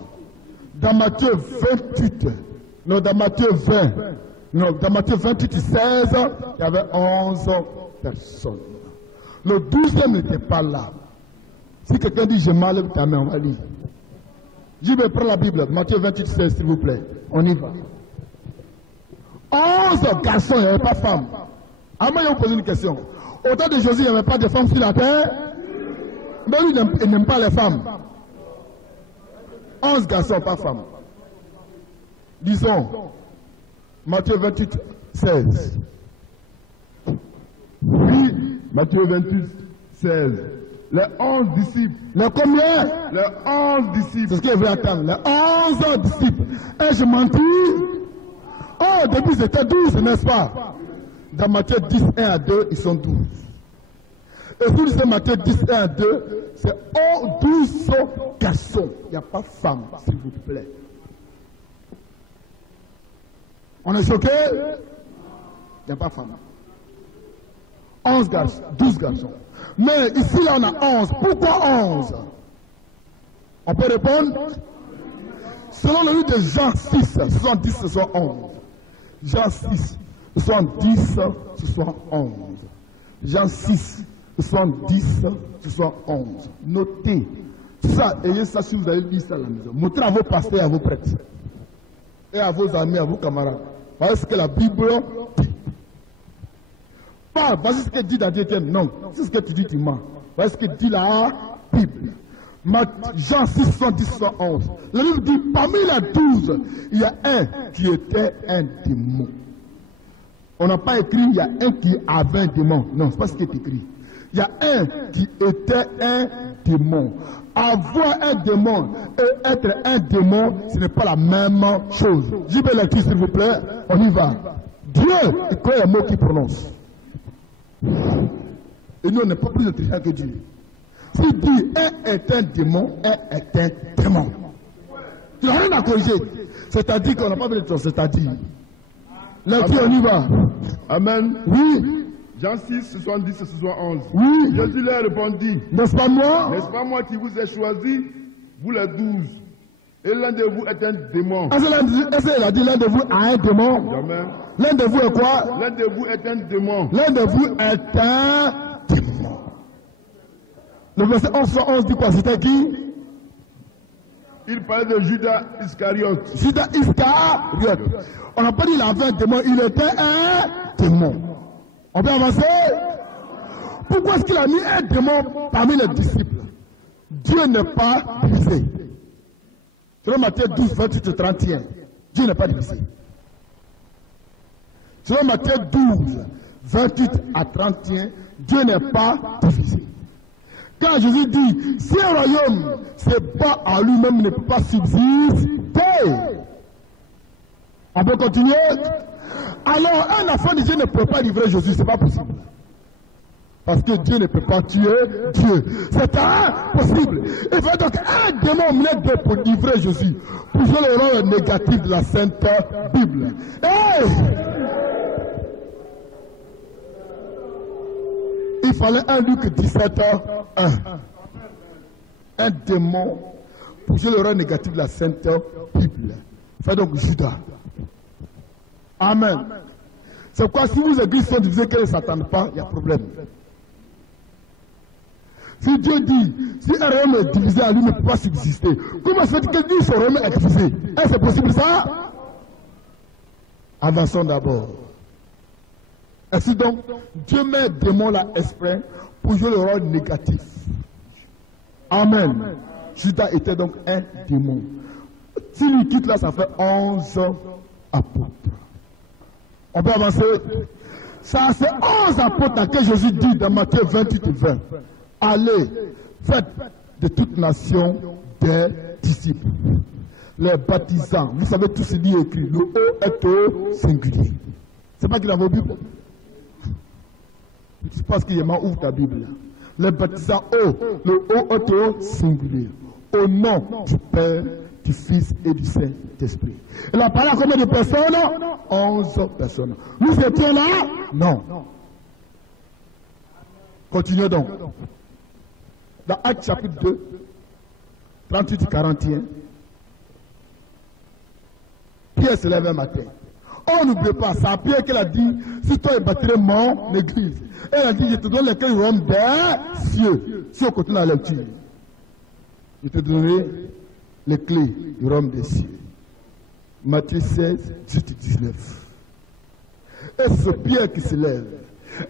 Dans Matthieu 28, non, dans Matthieu 20, non, dans Matthieu 28, 16, il y avait 11 personnes. Le 12e n'était pas là. Si quelqu'un dit je m'enlève ta main, on va lire. Je vais prendre la Bible, Matthieu 28, 16, s'il vous plaît. On y va. 11 garçons, il n'y avait pas de femmes. À moi, il vous poser une question. Au temps de Jésus, il n'y avait pas de femmes sur la terre. Mais lui, il n'aime pas les femmes. 11 garçons, pas femmes. Disons, Matthieu 28, 16. Oui, Matthieu 28, 16. Les 11 disciples. Les combien? Les 11 disciples. C'est ce qu'il veut attendre. Les 11 disciples. Et je mentis. Oh, au début c'était 12, n'est-ce pas? Dans Matthieu 10, 1 à 2, ils sont 12. Et si vous lisez Matthieu 10, 1 à 2, c'est 12 garçons. Il n'y a pas femme, s'il vous plaît. On est choqué? Il n'y a pas femme. 11 garçons, 12 garçons. Mais ici, là, on a 11. Pourquoi 11? On peut répondre? Selon le livre de Jean 6, ce sont 10, ce sont 11. Jean 6. ce soit en 10, ce soit en 11. Jean 6, ce soit en 10, ce soit en 11. Notez. Ça, ayez ça si vous avez lu ça à la maison. Montrez à vos pasteurs et à vos prêtres. Et à vos amis, à vos camarades. Voyez ce que la Bible dit. Pas, voici ce que dit dans Dieu. Non, c'est ce que tu dis, tu mens. Voyez ce que dit la Bible. Jean 6, 70, 71. Le livre dit, parmi les 12, il y a un qui était un démon. On n'a pas écrit, il y a un qui avait un démon. Non, c'est pas ce qui est écrit. Il y a un qui était un démon. Avoir un démon et être un démon, ce n'est pas la même chose. J'y vais lecture, s'il vous plaît. On y va. Dieu, il connaît les mots qu'il prononce. Et nous, on n'est pas plus intelligent que Dieu. S'il dit un est un démon, un est un démon. Tu n'as rien à corriger. C'est-à-dire qu'on n'a pas besoin de dire, c'est-à-dire. Lecture, on y va. Amen. Oui. Jean 6, 70, 71. Oui. Jésus leur répondit, N'est-ce pas moi? n'est-ce pas moi qui vous ai choisi, vous les 12, et l'un de vous est un démon. Est-ce qu'il a dit l'un de vous a un démon? Amen. L'un de vous est quoi? L'un de vous est un démon. L'un de vous est un démon. Le verset 11 dit quoi? C'était qui? Il parlait de Judas Iscariote. Judas Iscariote. On n'a pas dit qu'il avait un démon, il était un démon. On peut avancer? Pourquoi est-ce qu'il a mis un démon parmi les disciples? Dieu n'est pas divisé. Selon Matthieu 12, 28 et 31, Dieu n'est pas divisé. Selon Matthieu 12, 28 à 31, Dieu n'est pas divisé. Quand Jésus dit, si un royaume se bat à lui-même, il ne peut pas subsister. On peut continuer? Alors, un enfant de Dieu ne peut pas livrer Jésus, ce n'est pas possible. Parce que Dieu ne peut pas tuer Dieu. C'est impossible. Il faut donc un démon mener pour livrer Jésus. Pour jouer le rôle négatif de la Sainte Bible. Hey! Il fallait un Luc 17, 1. Un démon pour jouer le rôle négatif de la Sainte Bible. Fait donc Judas. Amen. C'est quoi? Si vous églises sont divisées qu'elles ne s'attendent pas, il y a problème. Si Dieu dit, si un royaume est divisé à lui, ne peut pas subsister. Comment se fait-il que lui, son royaume est divisé? Est-ce que c'est possible ça? Avançons d'abord. Ainsi donc, Dieu met un démon là exprès pour jouer le rôle négatif. Amen. Judas était donc un démon. S'il lui quitte là, ça fait 11 apôtres. On peut avancer. Ça, c'est 11 apôtres à que Jésus dit dans Matthieu 28 et 20. Allez, faites de toute nation des disciples. Les baptisants. Vous savez tout ce qui est écrit. Le O est au singulier. C'est pas qu'il a vos Bibles. Je pense qu'il y a mal ouvre ta Bible. Les baptisants O. Le O est au singulier. Au nom du Père, du Fils et du Saint-Esprit. Il a parlé à combien de personnes? 11 personnes. Nous étions là? Non. Continuons donc. Dans Actes chapitre 2, 38-41, Pierre se lève un matin. Oh, n'oubliez pas, c'est à Pierre qu'elle a dit, si toi il bâtirais mon église. Elle a dit, je te donne les clés du royaume des cieux. Si on continue la lecture, je te donnerai les clés du royaume des cieux. Matthieu 16, 18 19. Et c'est Pierre qui se lève.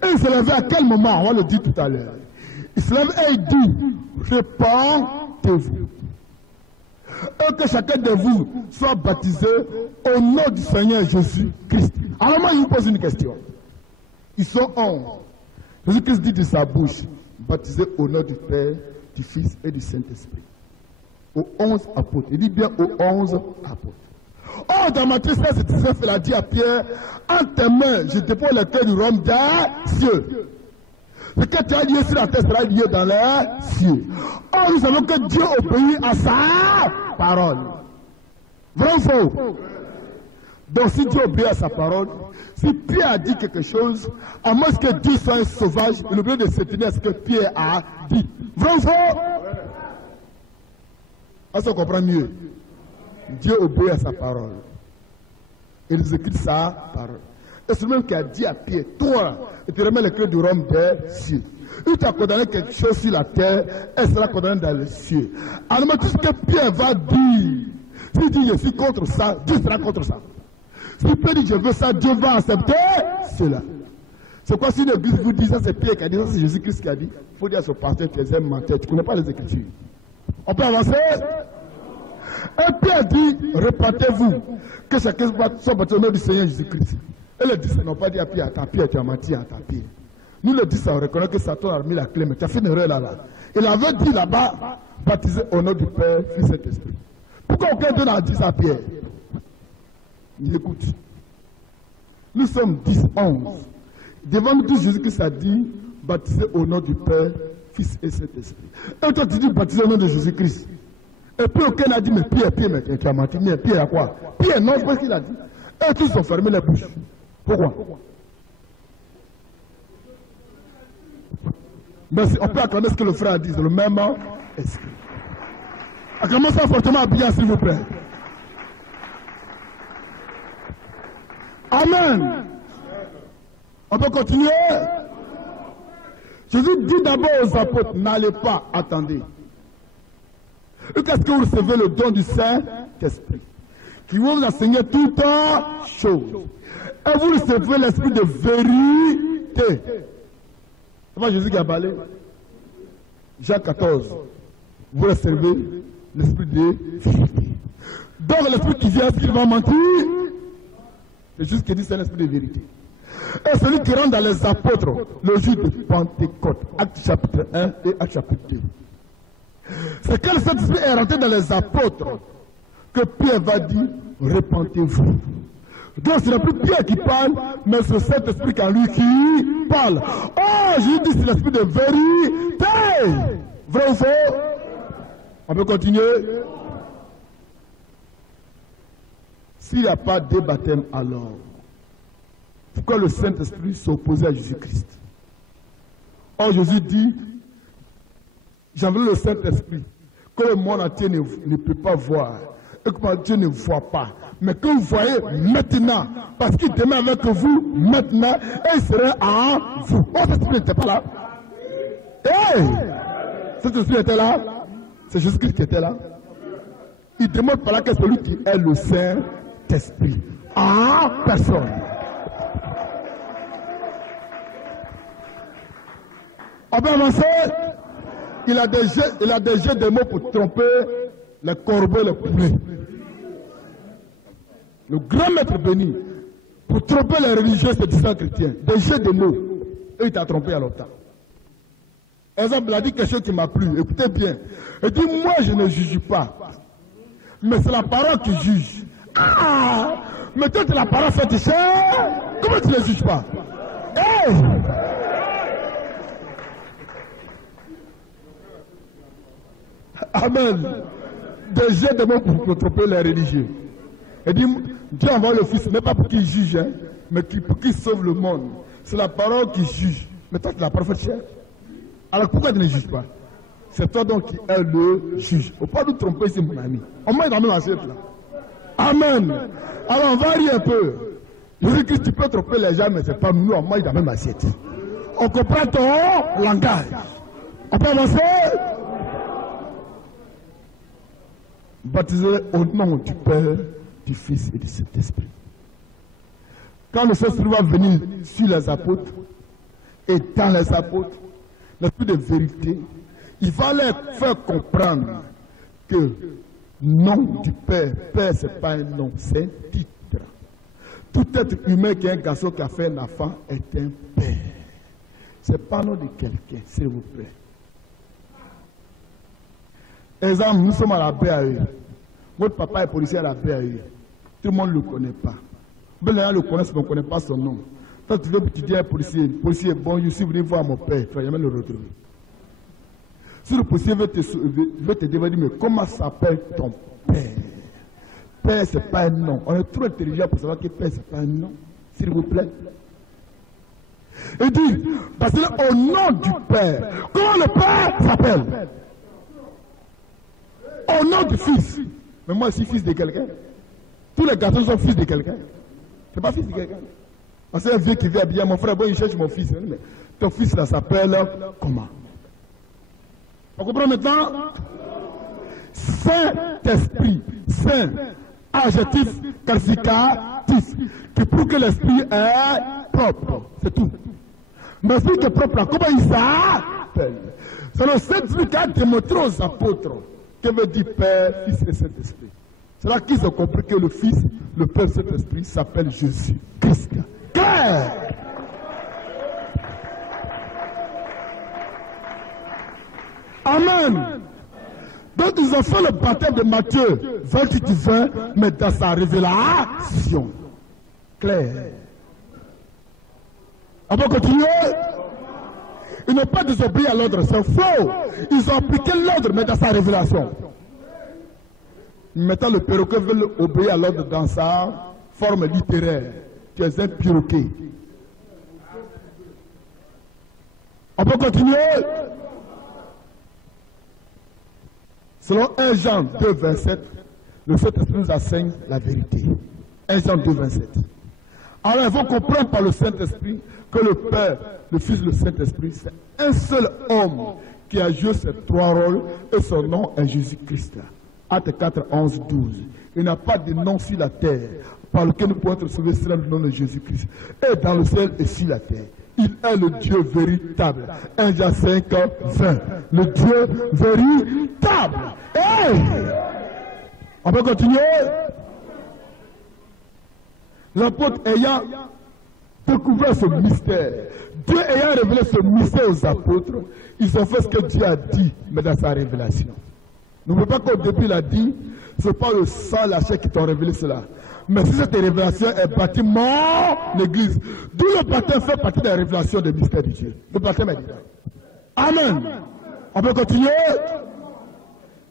Et il se lève à quel moment? On va le dire tout à l'heure. Il se lève et il dit, répandez-vous. Et que chacun de vous soit baptisé au nom du Seigneur Jésus-Christ. Alors moi, il me pose une question. Ils sont 11. Jésus-Christ dit de sa bouche, baptisé au nom du Père, du Fils et du Saint-Esprit. Aux 11 apôtres. Il dit bien aux 11 apôtres. Oh, dans Matthieu 16, 19, il a dit à Pierre, en tes mains, je dépose les clés du royaume des cieux. Ce que tu as lié sur la terre sera lié dans les cieux. Oh, nous savons que Dieu obéit à sa parole. Vrai ou faux? Donc, si Dieu obéit à sa parole, si Pierre a dit quelque chose, à moins que Dieu soit un sauvage, il oublie de se tenir à ce que Pierre a dit. Vrai ou faux? Est-ce qu'on comprend mieux? Dieu obéit à sa parole. Il exécute sa parole. Et c'est lui-même qui a dit à Pierre, toi, et tu remets les clés du royaume des cieux. Il t'a condamné quelque chose sur la terre, elle sera condamnée dans les cieux. Alors, tout ce que Pierre va dire, s'il dit je suis contre ça, Dieu sera contre ça. Si Pierre dit je veux ça, Dieu va accepter cela. C'est quoi si l'église vous dit ça, c'est Pierre qui a dit ça, c'est Jésus-Christ qui a dit. Il faut dire à son pasteur, tu es un menteur, tu ne connais pas les Écritures. On peut avancer? Et Pierre dit, répentez-vous, que chacun soit baptisé au nom du Seigneur Jésus-Christ. Et les disciples n'ont pas dit à Pierre, attends Pierre, tu as menti, attends Pierre. Nous le disons, on reconnaît que Satan a mis la clé, mais tu as fait une erreur là. Il avait dit là-bas, baptisé au nom du Père, Fils et Saint-Esprit. Pourquoi aucun d'eux n'a dit ça à Pierre? Il écoute. Nous sommes 10, 11. Devant nous tous, Jésus-Christ a dit, baptisé au nom du Père, Fils et Saint-Esprit. Et toi tu dis, baptisé au nom de Jésus-Christ. Et puis aucun n'a dit, mais Pierre, mais tu as menti. Mais Pierre à quoi? Pierre, non, c'est pas ce qu'il a dit. Et tous ont fermé les bouches. Pourquoi? Merci. On peut acclamer ce que le frère a dit, le même esprit. Acclamons ça fortement bien, s'il vous plaît. Amen. On peut continuer. Jésus dit d'abord aux apôtres, n'allez pas, attendez. Et qu'est-ce que vous recevez le don du Saint-Esprit, qui va vous enseigner toutes choses. Et vous recevez l'esprit de vérité. C'est pas Jésus qui a parlé. Jacques 14. Vous recevez l'esprit de vérité. Donc l'esprit qui vient, est-ce qu'il va mentir? C'est juste qu'il dit c'est l'esprit de vérité. Et celui qui rentre dans les apôtres, le jour de Pentecôte, Acte chapitre 1 et Acte chapitre 2. C'est quand le Saint-Esprit est rentré dans les apôtres que Pierre va dire, repentez-vous. Donc ce n'est plus Pierre qui parle, mais c'est le Saint-Esprit en lui qui parle. Oh, j'ai dit c'est l'esprit de vérité. Vrai ou faux? On peut continuer? S'il n'y a pas de baptême, alors pourquoi le Saint-Esprit s'opposait à Jésus-Christ? Or Jésus dit, j'enverrai le Saint-Esprit que le monde entier ne peut pas voir et que le monde entier ne voit pas, mais que vous voyez maintenant, parce qu'il demeure avec vous maintenant et il sera en vous. Oh, cet esprit n'était pas là. Hey! Cet esprit était là. C'est Jésus-Christ qui était là. Il demande par là que celui qui est le Saint-Esprit en personne. On peut avancer. Il a des jeux de mots pour tromper les corbeaux et les poulets. Le grand maître béni, pour tromper les religieux, c'est disant chrétiens, des jeux de mots. Et il t'a trompé à l'autre. Exemple, il a dit quelque chose qui m'a plu. Écoutez bien. Il dit, moi je ne juge pas. Mais c'est la parole qui juge. Ah! Mais toi tu es la parole fétichée. Comment tu ne juges pas? Hey! Amen. Des jeux de mots pour tromper les religieux. Il dit, Dieu envoie le Fils, mais pas pour qu'il juge, hein, mais pour qu'il sauve le monde. C'est la parole qui juge. Mais toi, tu es la prophète chère. Alors pourquoi tu ne juges pas? C'est toi donc qui es le juge. Il ne faut pas nous tromper ici, mon ami. On mange dans la même assiette là. Amen. Alors on varie un peu. Jésus-Christ, tu peux tromper les gens, mais ce n'est pas nous, on mange dans la même assiette. On comprend ton langage. On peut avancer? Baptisé au nom du Père, du Fils et du Saint-Esprit. Quand le Saint-Esprit va venir sur les apôtres et dans les apôtres, l'esprit de vérité, il va leur faire comprendre que nom du Père, Père c'est pas un nom, c'est un titre. Tout être humain qui est un garçon qui a fait un enfant est un père. C'est pas le nom de quelqu'un, s'il vous plaît. Exemple, nous sommes à la BAE. Votre papa est policier à la BAE. Tout le monde ne le connaît pas. Les gens le connaissent, mais on ne connaît pas son nom. Quand tu veux te dire policier, policier, bon, si vous venez voir mon père, tu ne vas jamais le retrouver. Si le policier veut te dire, mais comment s'appelle ton père? Père, ce n'est pas un nom. On est trop intelligent pour savoir que père, ce n'est pas un nom. S'il vous plaît. Il dit, parce que au nom du Père, comment le Père s'appelle? Au nom du Fils. Mais moi, je suis fils de quelqu'un. Tous les garçons sont fils de quelqu'un. Je ne suis pas fils de quelqu'un. C'est un vieux qui vient bien, mon frère, bon, il cherche mon fils. Mais ton fils là s'appelle comment? On comprend maintenant? Saint-Esprit, Saint, adjectif qualificatif, qui prouve que l'esprit est propre. C'est tout. Mais l'esprit qui est propre là, comment il s'appelle? C'est le Saint-Esprit qui a démontré aux apôtres que veut dire Père, Fils et Saint-Esprit. C'est là qu'ils ont compris que le Fils, le Père, Saint-Esprit s'appelle Jésus-Christ. Claire! Amen. Donc ils ont fait le baptême de Matthieu 28-20, mais dans sa révélation. Claire. On peut continuer? Ils n'ont pas désobéi à l'ordre, c'est faux. Ils ont appliqué l'ordre, mais dans sa révélation. Maintenant, le perroquet veut obéir à l'ordre dans sa forme littéraire. Tu es un perroquet. On peut continuer? Selon 1 Jean 2, 27, le Saint-Esprit nous enseigne la vérité. 1 Jean 2, 27. Alors, il faut comprendre par le Saint-Esprit que le Père, le Fils, le Saint-Esprit, c'est un seul homme qui a joué ces trois rôles et son nom est Jésus-Christ. Acte 4, 11, 12. Il n'y a pas de nom sur la terre par lequel nous pouvons être sauvés selon le nom de Jésus-Christ. Et dans le ciel et sur la terre. Il est le Dieu véritable. 1 Jean 5, 20. Le Dieu véritable. Hey! On peut continuer? L'apôtre ayant découvert ce mystère, Dieu ayant révélé ce mystère aux apôtres, ils ont fait ce que Dieu a dit, mais dans sa révélation. N'oubliez pas qu'au début il a dit, ce n'est pas le sang, la chair qui t'ont révélé cela. Mais si cette révélation est bâtie mon église, d'où le baptême fait partie des révélations des mystères de Dieu. Le baptême est dedans. Amen. On peut continuer?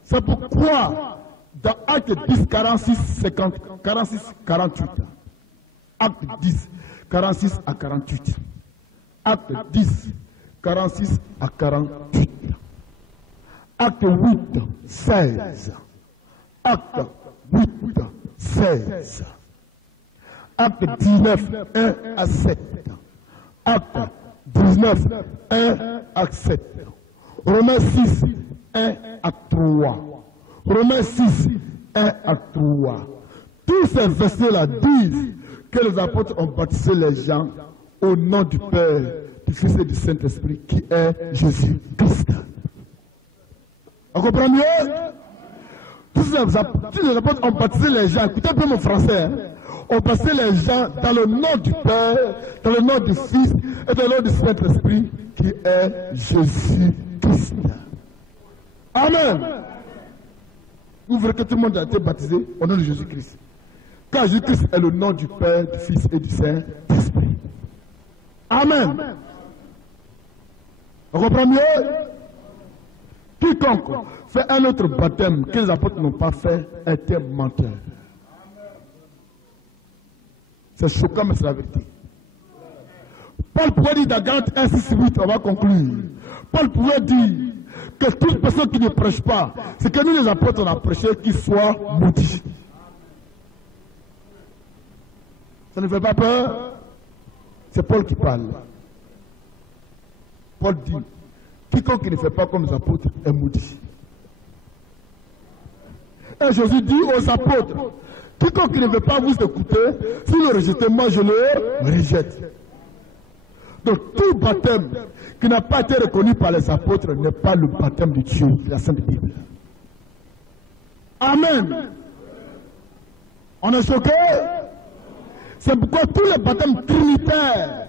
C'est pourquoi, dans Acte 10, 46, 48, Acte 10, 46 à 48, Acte 10, 46 à 48, Acte 8, 16, Acte 8, 16, Acte 19, 1 à 7, Acte 19, 1 à 7, Romains 6, 1 à 3, Romains 6, 1 à 3. Tous ces versets-là disent que les apôtres ont baptisé les gens au nom du Père, du Fils et du Saint-Esprit, qui est Jésus-Christ. On comprend mieux? Tous les apôtres ont baptisé les gens, écoutez bien mon français, hein, ont baptisé les gens dans le nom du Père, dans le nom du Fils et dans le nom du Saint-Esprit, qui est Jésus-Christ. Amen. Vous verrez que tout le monde a été baptisé au nom de Jésus-Christ. Car Jésus-Christ est le nom du Père, du Fils et du Saint-Esprit. Amen. On comprend mieux? Quiconque fait un autre baptême que les apôtres n'ont pas fait est un menteur. C'est choquant, mais c'est la vérité. Paul pouvait dire dans Galates 1, 6, 8, on va conclure. Paul pouvait dire que toute personne qui ne prêche pas, c'est que nous les apôtres on a prêché qu'ils soient maudits. Ça ne fait pas peur? C'est Paul qui parle. Paul dit, quiconque qui ne fait pas comme les apôtres est maudit. Et Jésus dit aux apôtres, quiconque qui ne veut pas vous écouter, si vous le rejetez, moi je le rejette. Donc tout baptême qui n'a pas été reconnu par les apôtres n'est pas le baptême de Dieu, de la Sainte Bible. Amen. On est choqué? C'est pourquoi tous les baptêmes trinitaires,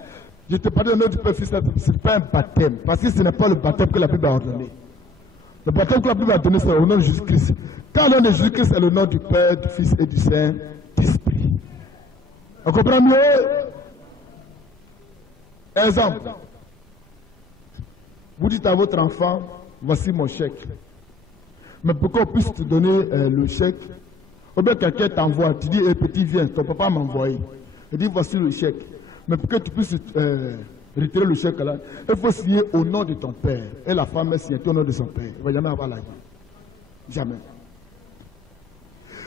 je te parle de notre Père Fils, ce n'est pas un baptême, parce que ce n'est pas le baptême que la Bible a ordonné. Le baptême que la Bible a donné, c'est au nom de Jésus-Christ. Car le nom de Jésus-Christ est le nom du Père, du Fils et du Saint-Esprit. On comprend mieux? Exemple. Vous dites à votre enfant, voici mon chèque. Mais pour qu'on puisse te donner le chèque, ou bien quelqu'un t'envoie, tu dis, petit, viens, ton papa m'a envoyé. Il dit, voici le chèque. Mais pour que tu puisses retirer le chèque là, il faut signer au nom de ton père. Et la femme est signée au nom de son père. Il ne va jamais avoir l'argent. Jamais.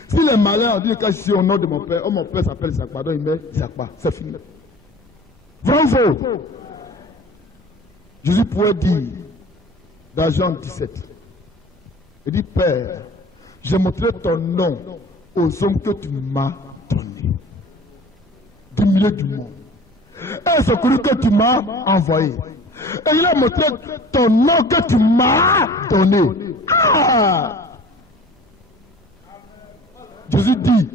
Si les malins ont dit que je suis au nom de mon père, oh mon père s'appelle Zakpa, donc il met Zakpa. C'est fini. Vrai ou faux? Jésus pouvait dire dans Jean 17, il dit, Père, je montrerai ton nom aux hommes que tu m'as donnés, du milieu du monde. Et c'est celui que tu m'as envoyé. Et il a montré ton nom que tu m'as donné. Ah! Jésus dit,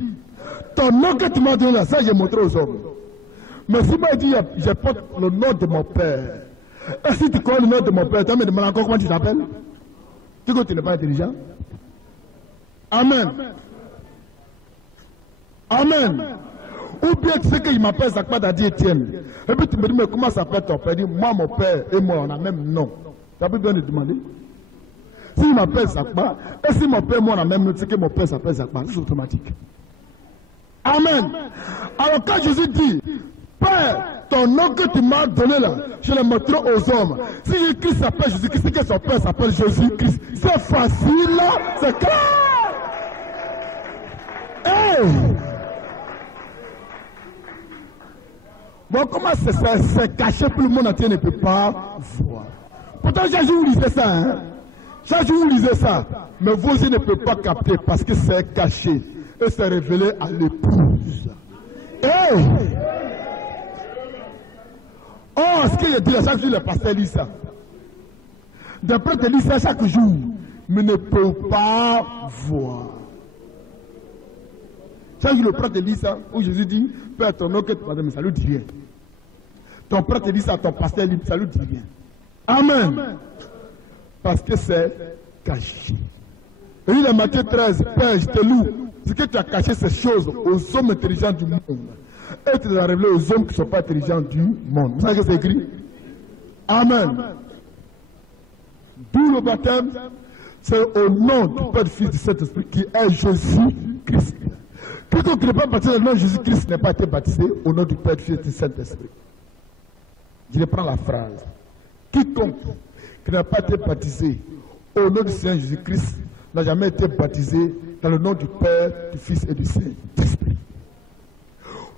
ton nom que tu m'as donné là, ça j'ai montré aux hommes. Mais si moi je dis, je porte le nom de mon Père. Et si tu connais le nom de mon Père, tu me demandes encore comment tu t'appelles? Tu crois que tu n'es pas intelligent? Amen. Amen. Ou bien tu sais qu'il m'appelle Zakpa Dadi Etienne. Et puis tu me dis, mais comment s'appelle ton père? Il dit, moi, mon père et moi, on a même nom. Tu as plus besoin de demander. S'il m'appelle Zakpa, et si mon père et moi, on a même nom, tu sais que mon père s'appelle Zakpa. C'est automatique. Amen. Alors quand Jésus dit, Père, ton nom que tu m'as donné là, je le montrerai aux hommes. Si Jésus-Christ s'appelle Jésus-Christ, c'est que son père s'appelle Jésus-Christ. C'est facile, c'est clair. Hey! Bon, comment c'est caché, tout le monde entier ne peut pas voir. Pourtant, chaque jour, vous lisez ça. Hein? Chaque jour, vous lisez ça. Mais vous aussi ne pouvez pas capter parce que c'est caché. Et c'est révélé à l'épouse. Hey! Oh, ce qu'il dit, chaque jour, le pasteur lit ça. D'après te lit ça chaque jour, mais ne peut pas voir. Chaque jour, le prêtre te lit ça, où Jésus dit, Père, ton nom que tu m'as donné, mais ça lui dit rien. Ton prêtre te dit ça, ton pasteur lit, ça lui dit rien. Amen. Parce que c'est caché. Et il est Matthieu 13, Père, je te loue. C'est que tu as caché ces choses aux hommes intelligents du monde. Et tu les as révélées aux hommes qui ne sont pas intelligents du monde. Vous savez ce que c'est écrit? Amen. D'où le baptême, c'est au nom du Père, du Fils, du Saint-Esprit, qui est Jésus-Christ. Quiconque n'est pas baptisé au nom de Jésus-Christ n'a pas été baptisé au nom du Père, du Fils et du Saint-Esprit. Je reprends la phrase. Quiconque qui n'a pas été baptisé au nom du Seigneur Jésus-Christ n'a jamais été baptisé dans le nom du Père, du Fils et du Saint-Esprit.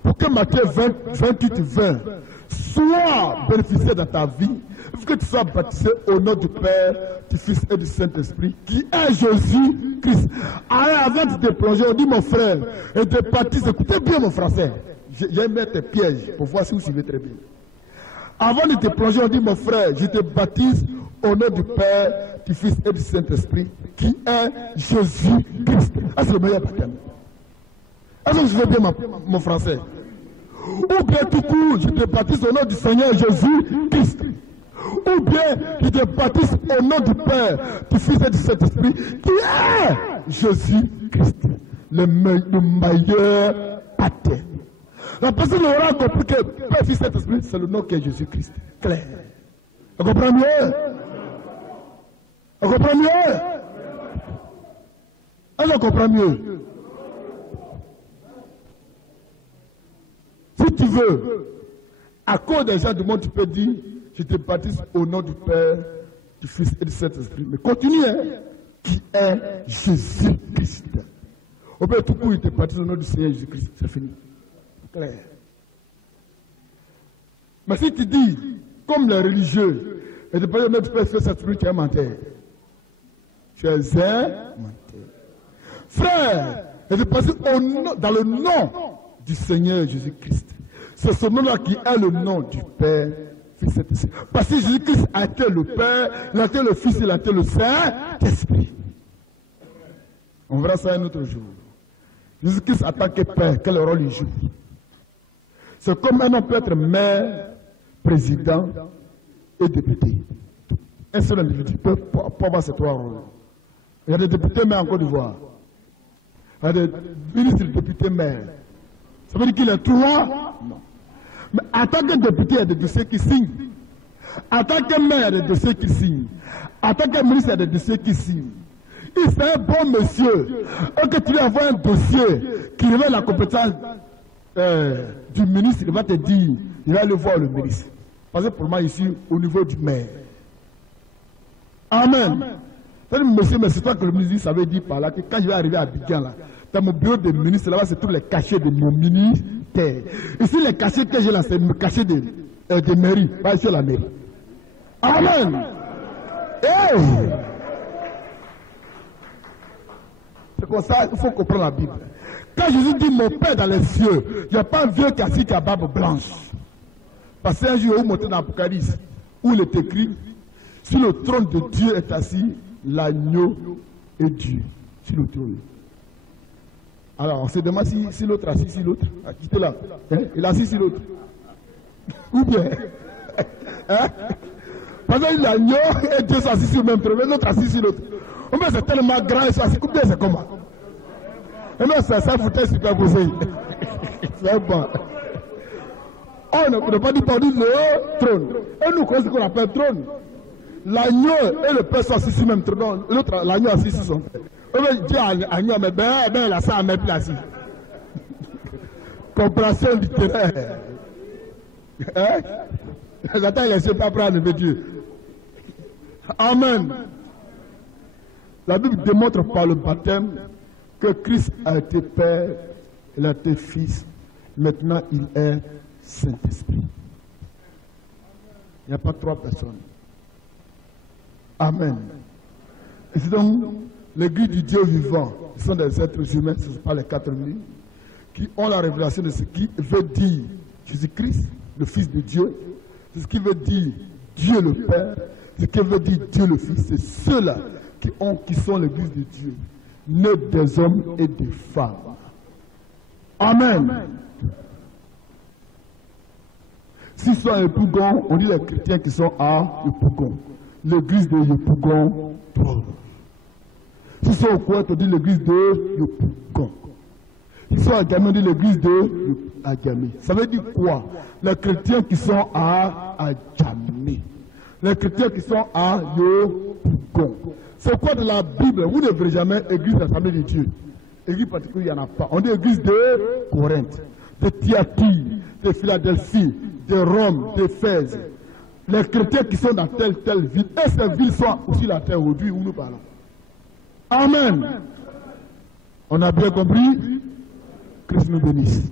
Pour que Matthieu 28-20 soit bénéficié dans ta vie, il faut que tu sois baptisé au nom du Père, du Fils et du Saint-Esprit, qui est Jésus-Christ. Avant de te plonger, on dit mon frère, et te baptise, écoutez bien mon français. J'aime mettre tes pièges pour voir si vous suivez très bien. Avant de te plonger, on dit mon frère, je te baptise au nom du Père, du Fils et du Saint-Esprit, qui est Jésus-Christ. Ah, c'est le meilleur baptême. Est-ce que vous suivez bien mon français? Ou bien tout court, je te baptise au nom du Seigneur Jésus-Christ. Ou bien je te baptise au nom du Père, du Fils et du Saint-Esprit, qui est Jésus-Christ. Le meilleur baptême. La personne aura compris que Père, Fils et Saint-Esprit, c'est le nom qui est Jésus-Christ. Clair. On comprend mieux? On comprend mieux? On comprend mieux? Si tu veux, à cause des gens du monde, tu peux dire, je te baptise au nom du Père, du Fils et du Saint-Esprit. Mais continue, hein, qui est Jésus-Christ. Au pire, tout coup, il te baptise au nom du Seigneur Jésus-Christ. C'est fini. Clair. Mais si tu dis, comme les religieux, et te baptise au nom du Père, du Fils et du Saint-Esprit, tu es menteur. Tu es un menteur. Frère, et te baptise dans le nom du Seigneur Jésus-Christ. C'est ce nom-là qui est le nom du Père, Fils et Saint-Esprit. Parce que Jésus-Christ a été le Père, il a été le Fils, il a été le Saint-Esprit. On verra ça un autre jour. Jésus-Christ en tant que Père, quel rôle il joue? C'est comme un homme peut être maire, président et député. Un seul individu peut avoir ces trois rôles. Il y a des députés maires en Côte d'Ivoire. Il y a des ministres députés maires. Ça veut dire qu'il est trois? Non. Mais en tant que député, il y a des dossiers qui signent. En tant que maire, il y a des dossiers qui signent. En tant que ministre, il y a des dossiers qui signent. Il c'est un bon monsieur. Et que tu lui envoies un dossier qui révèle la compétence du ministre, il va te dire, il va aller voir le ministre. Parce que pour moi, ici, au niveau du maire. Amen. Monsieur, mais c'est toi que le ministre dit, ça veut dire par là que quand je vais arriver à Abidjan, là, dans mon bureau de ministre, là-bas, c'est tous les cachets de mon ministère. Ici, les cachets que j'ai là, c'est le cachet de de mairie, pas ici à la mairie. Amen. Hey. C'est comme ça, il faut comprendre la Bible. Quand Jésus dit mon Père dans les cieux, il n'y a pas un vieux cacique à barbe blanche. Parce qu'un jour, vous montez dans l'Apocalypse, où il est écrit, sur le trône de Dieu est assis l'agneau et Dieu. Sur le trône. Alors, on se demande si l'autre assis sur l'autre. Quittez là. Hein? Il est assis sur l'autre. Ou bien. Hein? Parce que l'agneau et Dieu sont assis sur le même trône, l'autre assis sur l'autre. Mais c'est tellement grand, ils sont assis. Combien c'est comment? Et non, ça foutait superposé. C'est bon. On ne peut pas dire le trône. Et nous, qu'est-ce qu'on appelle trône? L'agneau et le père sont assis sur le même trône. L'autre, l'agneau assis sur son père. On dit à l'agneau, mais ben, là, ça a même place. Compréhension littéraire. Hein? J'attends, il ne sait pas prendre de Dieu. Amen. La Bible démontre par le baptême que Christ a été Père, il a été Fils, maintenant il est Saint-Esprit. Il n'y a pas trois personnes. Amen. Et c'est donc l'église du Dieu vivant. Ce sont des êtres humains, ce ne sont pas les 4000, qui ont la révélation de ce qui veut dire Jésus-Christ, le Fils de Dieu, c'est ce qui veut dire Dieu le Père, ce qui veut dire Dieu le Fils. C'est ceux-là qui sont l'église de Dieu, nés des hommes et des femmes. Amen. S'ils sont à Yopougon, on dit les chrétiens qui sont à Yopougon. L'église de Yopougon. S'ils sont au Kouet, on dit l'église de Yopougon. S'ils sont à Gamé, on dit l'église de Agamé. Ça veut dire quoi? Les chrétiens qui sont à Agamé. Les chrétiens qui sont à Yopougon. C'est quoi de la Bible? Vous ne verrez jamais église d'assemblée de Dieu. Église particulière, il n'y en a pas. On dit église de Corinthe, de Thyatire, de Philadelphie, de Rome, d'Éphèse. Les chrétiens qui sont dans telle ville, et ces villes sont aussi la terre aujourd'hui où nous parlons. Amen. On a bien compris? Christ nous bénisse.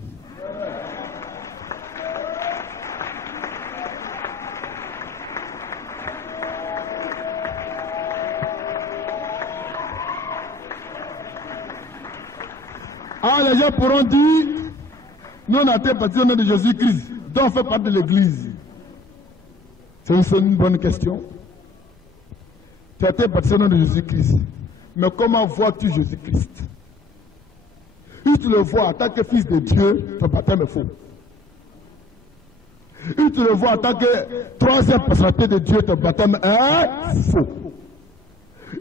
Ah, les gens pourront dire, nous on a été baptisés au nom de Jésus-Christ, donc on fait partie de l'église. C'est une bonne question. Tu as été baptisé au nom de Jésus-Christ. Mais comment vois-tu Jésus-Christ? Si tu le vois en tant que fils de Dieu, ton baptême est faux. Si tu le vois en tant que troisième personnalité de Dieu, ton baptême est faux.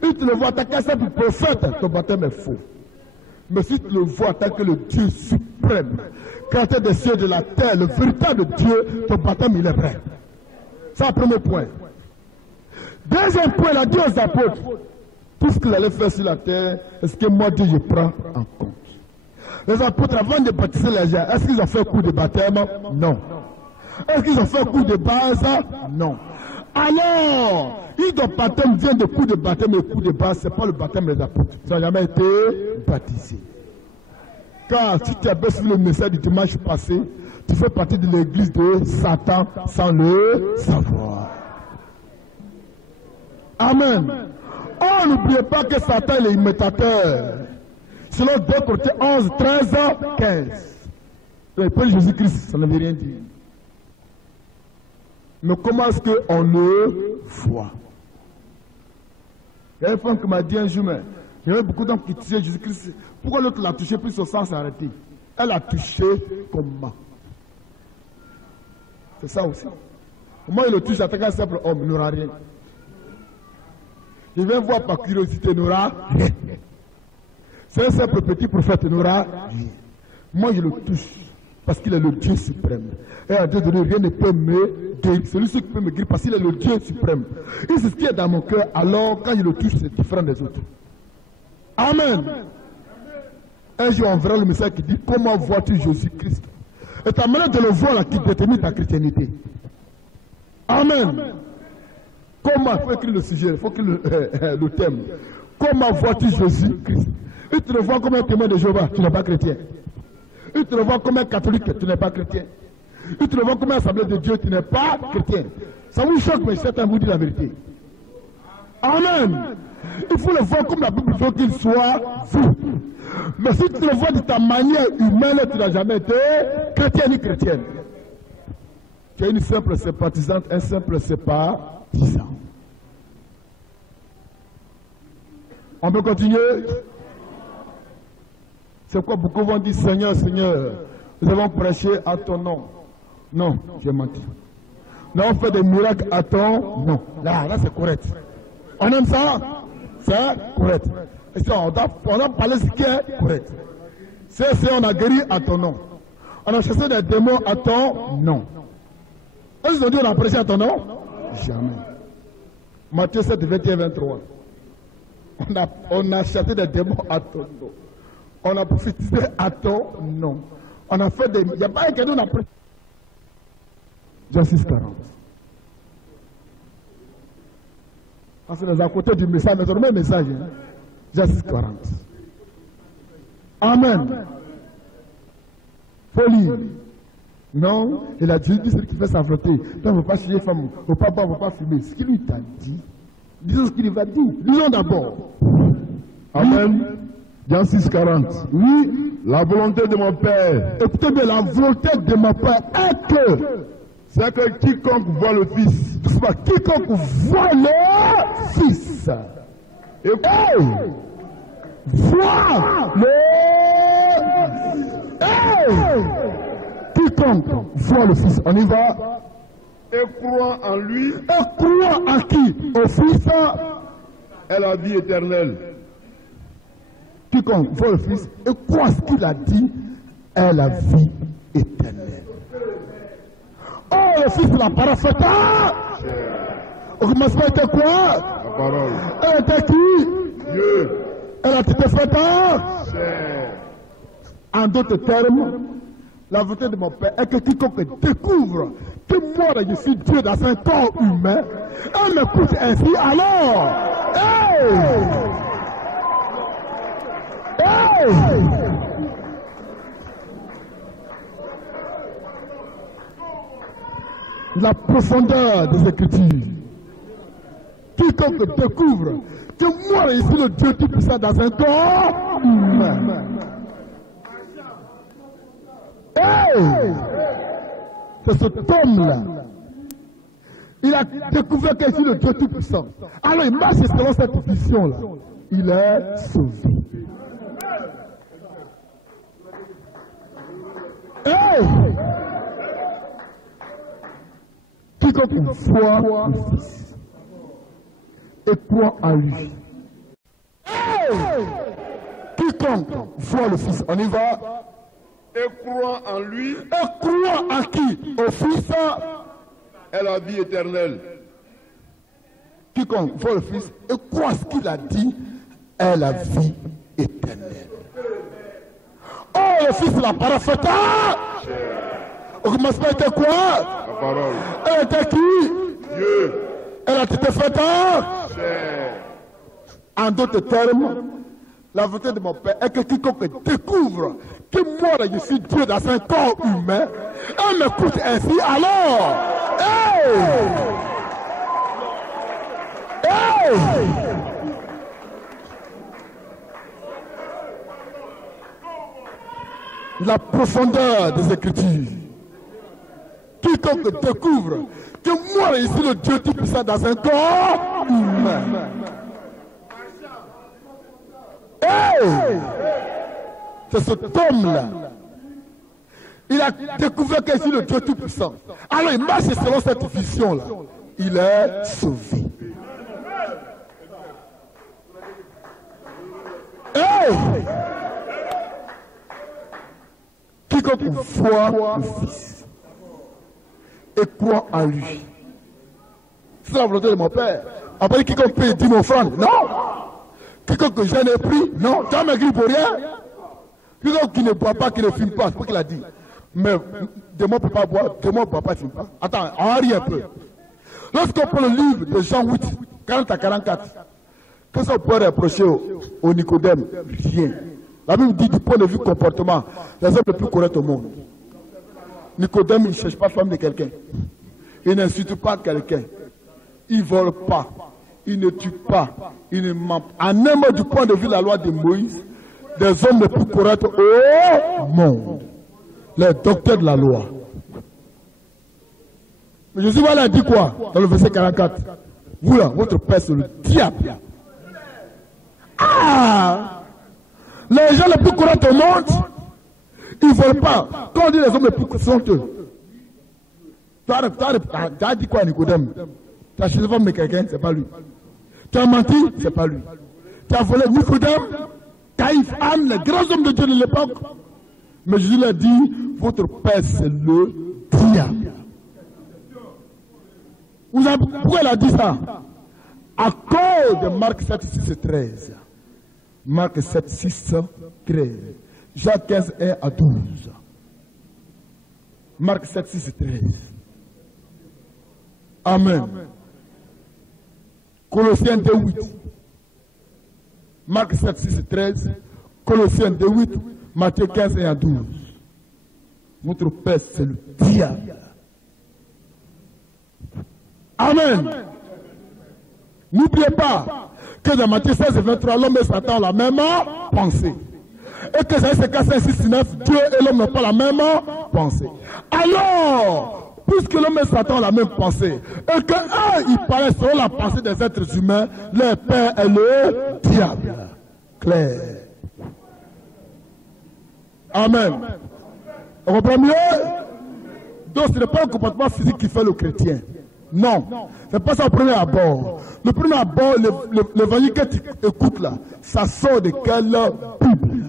Si tu le vois en tant que simple prophète, ton baptême est faux. Mais si tu le vois en tant que le Dieu suprême, créateur des cieux et de la terre, le véritable Dieu, ton baptême il est vrai. C'est le premier point. Deuxième point, il a dit aux apôtres, tout ce qu'il allait faire sur la terre, est-ce que moi Dieu je prends en compte? Les apôtres, avant de baptiser les gens, est-ce qu'ils ont fait un coup de baptême? Non. Est-ce qu'ils ont fait un coup de base? Non. Alors, si ton baptême vient de coup de baptême et coup de base, ce n'est pas le baptême des apôtres. Ça n'a jamais été baptisé. Car si tu as bien suivi le message du dimanche passé, tu fais partie de l'église de Satan sans le savoir. Amen. Oh, n'oubliez pas que Satan est imitateur. Selon 2 Corinthiens 11, 13, 15. Le Père Jésus-Christ, ça ne veut rien dire. Mais comment est-ce qu'on le voit? Il y a une femme qui m'a dit un jour, mais il y avait beaucoup d'hommes qui tuaient Jésus-Christ. Pourquoi l'autre l'a touché puis son sang s'est arrêté? Elle a touché comment? C'est ça aussi. Comment il le touche en tant qu'un simple homme? Il n'aura rien. Je viens voir par curiosité, il n'aura rien. C'est un simple petit prophète, il n'aura rien. Moi, je le touche parce qu'il est le Dieu suprême. Et à Dieu donné, rien ne peut me guérir. C'est lui qui peut me guérir parce qu'il est le Dieu suprême. Et c'est ce qui est dans mon cœur. Alors, quand je le touche, c'est différent des autres. Amen. Un jour, on verra le message qui dit, comment vois-tu Jésus-Christ? Et ta manière de le voir là qui détermine ta chrétienté. Amen. Comment? Il faut écrire le sujet, il faut écrire le thème. Comment vois-tu Jésus-Christ? Et tu le vois comme un témoin de Jéhovah, tu n'es pas chrétien. Et tu le vois comme un catholique, tu n'es pas chrétien. Ils te le voient comme une assemblée de Dieu, tu n'es pas chrétien. Ça vous choque, mais certains vous disent la vérité. Amen. Il faut le voir comme la Bible veut qu'il soit vous. Mais si tu le vois de ta manière humaine, tu n'as jamais été chrétien ni chrétienne. Tu es une simple sympathisante, un simple sympathisant. On peut continuer? C'est quoi beaucoup vont dire, Seigneur, Seigneur, nous avons prêché à ton nom. Non, j'ai menti. Nous avons fait des miracles à ton nom. Là c'est correct. On aime ça? C'est correct. Et ça, on a parlé de ce qui est correct. C'est on a guéri à ton nom. On a chassé des démons à ton nom. Est-ce qu'ils ont dit on a prêché à ton nom? Jamais. Matthieu 7, 21, 23. On a chassé des démons à ton nom. On a prophétisé à ton nom. On a fait des... Il n'y a pas un cadeau, on a prêché. Jean 6, 40. Parce que nous à côté du message, mais c'est le même message. Hein? Jean 6, 40. Amen. Folie. Non, il a dit celui qui fait sa volonté. Donc, il ne faut pas chier femme, il ne faut pas boire, il ne faut pas fumer. Ce qu'il lui t'a dit, disons ce qu'il va dire. Disons d'abord. Amen. Jean 6, 40. Oui. La volonté de mon Père. Écoutez bien, la volonté de mon Père est que. C'est que quiconque voit le Fils. Quiconque voit le Fils. Et voit le quiconque voit le Fils. On y va. Et croit en lui. Et croit en qui? Au Fils. Et la vie éternelle. Quiconque voit le Fils et croit ce qu'il a dit est la vie éternelle. Oh, le Fils de la parole faite. Au commencement était quoi? La parole. Elle était qui? Dieu. Elle a été faite. En d'autres termes, la volonté de mon Père est que quiconque découvre que moi je suis Dieu dans un corps humain, elle m'écoute ainsi alors. Hey! Hey! La profondeur des Écritures. Quiconque découvre que moi je suis le Dieu Tout-Puissant dans un corps humain. Hey! C'est cet homme-là. Il a découvert qu'il est le Dieu Tout-Puissant. Alors il marche selon cette vision-là. Il est sauvé. Hey! Quiconque voit le Fils et croit en lui. Hey! Quiconque voit le Fils, on y va. Et croit en lui. Et croit en qui? Au Fils. Et la vie éternelle. Quiconque voit le Fils et croit ce qu'il a dit est la vie éternelle. Oh, le Fils de la parole faite. Au commencement était quoi? La parole. Elle était qui? Dieu. Elle a été faite. En d'autres termes, la volonté de mon Père est que quiconque découvre que moi je suis Dieu dans un corps humain, elle m'écoute ainsi alors. Hey! Hey! La profondeur des Écritures. Quiconque découvre que moi je suis le Dieu Tout-Puissant dans un corps humain. Hey! C'est cet homme-là. Il a découvert qu'il est le Dieu Tout-Puissant. Alors il marche selon cette vision-là. Il est sauvé. Hey! Quiconque voit le Fils et croit en lui. C'est la volonté de mon Père. Après, quiconque peut dire mon frère, non. Quiconque je n'ai pris, non. Tu as maigri pour rien. Quiconque qui ne boit pas, qui ne fume pas, c'est ce qu'il a dit. Mais démon ne peut pas boire, démon ne peut pas fumer pas. Attends, on arrive un peu. Lorsqu'on prend le livre de Jean 8, 40 à 44, qu'est-ce qu'on peut reprocher au Nicodème? Rien. La Bible dit du point de vue comportement, les hommes les plus corrects au monde. Nicodème, il ne cherche pas femme de quelqu'un. Il n'insulte pas quelqu'un. Il ne vole pas. Il ne tue pas. Il ne ment pas. En un mot, du point de vue de la loi de Moïse, des hommes les plus corrects au monde. Les docteurs de la loi. Mais Jésus va leur dire quoi? Dans le verset 44. Vous là, votre père c'est le diable. Ah! Les gens les plus corrects au monde, ils ne volent pas. Quand on dit les hommes les plus sont eux. Tu as dit quoi, Nicodème? Tu as cherché femme de quelqu'un, c'est pas lui. Tu as menti, c'est pas lui. Tu as volé Nicodème, Caïphe, Anne, les grands hommes de Dieu de l'époque. Mais Jésus leur dit, votre père c'est le diable. Pourquoi il a dit ça? À cause de Marc 7, 6 et 13. Marc 7, 6, 13. Jacques 15, 1 à 12. Marc 7, 6 et 13. Amen. Colossiens 2, 8. Marc 7, 6 et 13. Colossiens 2, 8. Matthieu 15, 1 à 12. Votre père, c'est le diable. Amen. N'oubliez pas que dans Matthieu 16 et 23, l'homme et Satan ont la même pensée. Et que Isaïe 55, 6 et 9, Dieu et l'homme n'ont pas la même pensée. Alors, puisque l'homme et Satan ont la même pensée, et que eux, ils parlent selon la pensée des êtres humains, leur père est le diable. Clair. Amen. On comprend mieux? Donc ce n'est pas un comportement physique qui fait le chrétien. Non, ce n'est pas ça au premier abord. Le premier abord, l'évangile que tu écoutes là, ça sort de quelle Bible?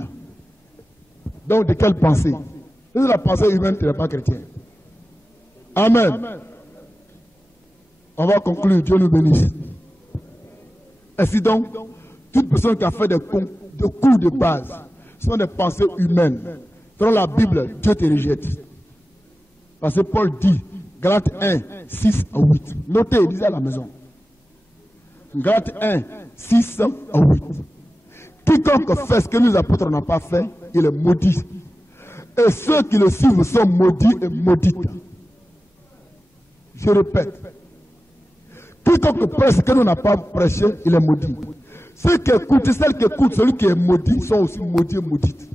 Donc de quelle pensée? Si la pensée humaine, tu n'es pas chrétien. Amen. On va conclure, Dieu nous bénisse. Ainsi donc, toute personne qui a fait des cours de base sont des pensées humaines. Selon la Bible, Dieu te rejette. Parce que Paul dit, Galates 1, 6 à 8. Notez, lisez à la maison. Galates 1, 6 à 8. Quiconque fait ce que nous apôtres n'ont pas fait, il est maudit. Et ceux qui le suivent sont maudits et maudites. Je répète. Quiconque prêche ce que nous n'avons pas prêché, il est maudit. Ceux qui écoutent, celles qui écoutent, celui qui est maudit, sont aussi maudits et maudites.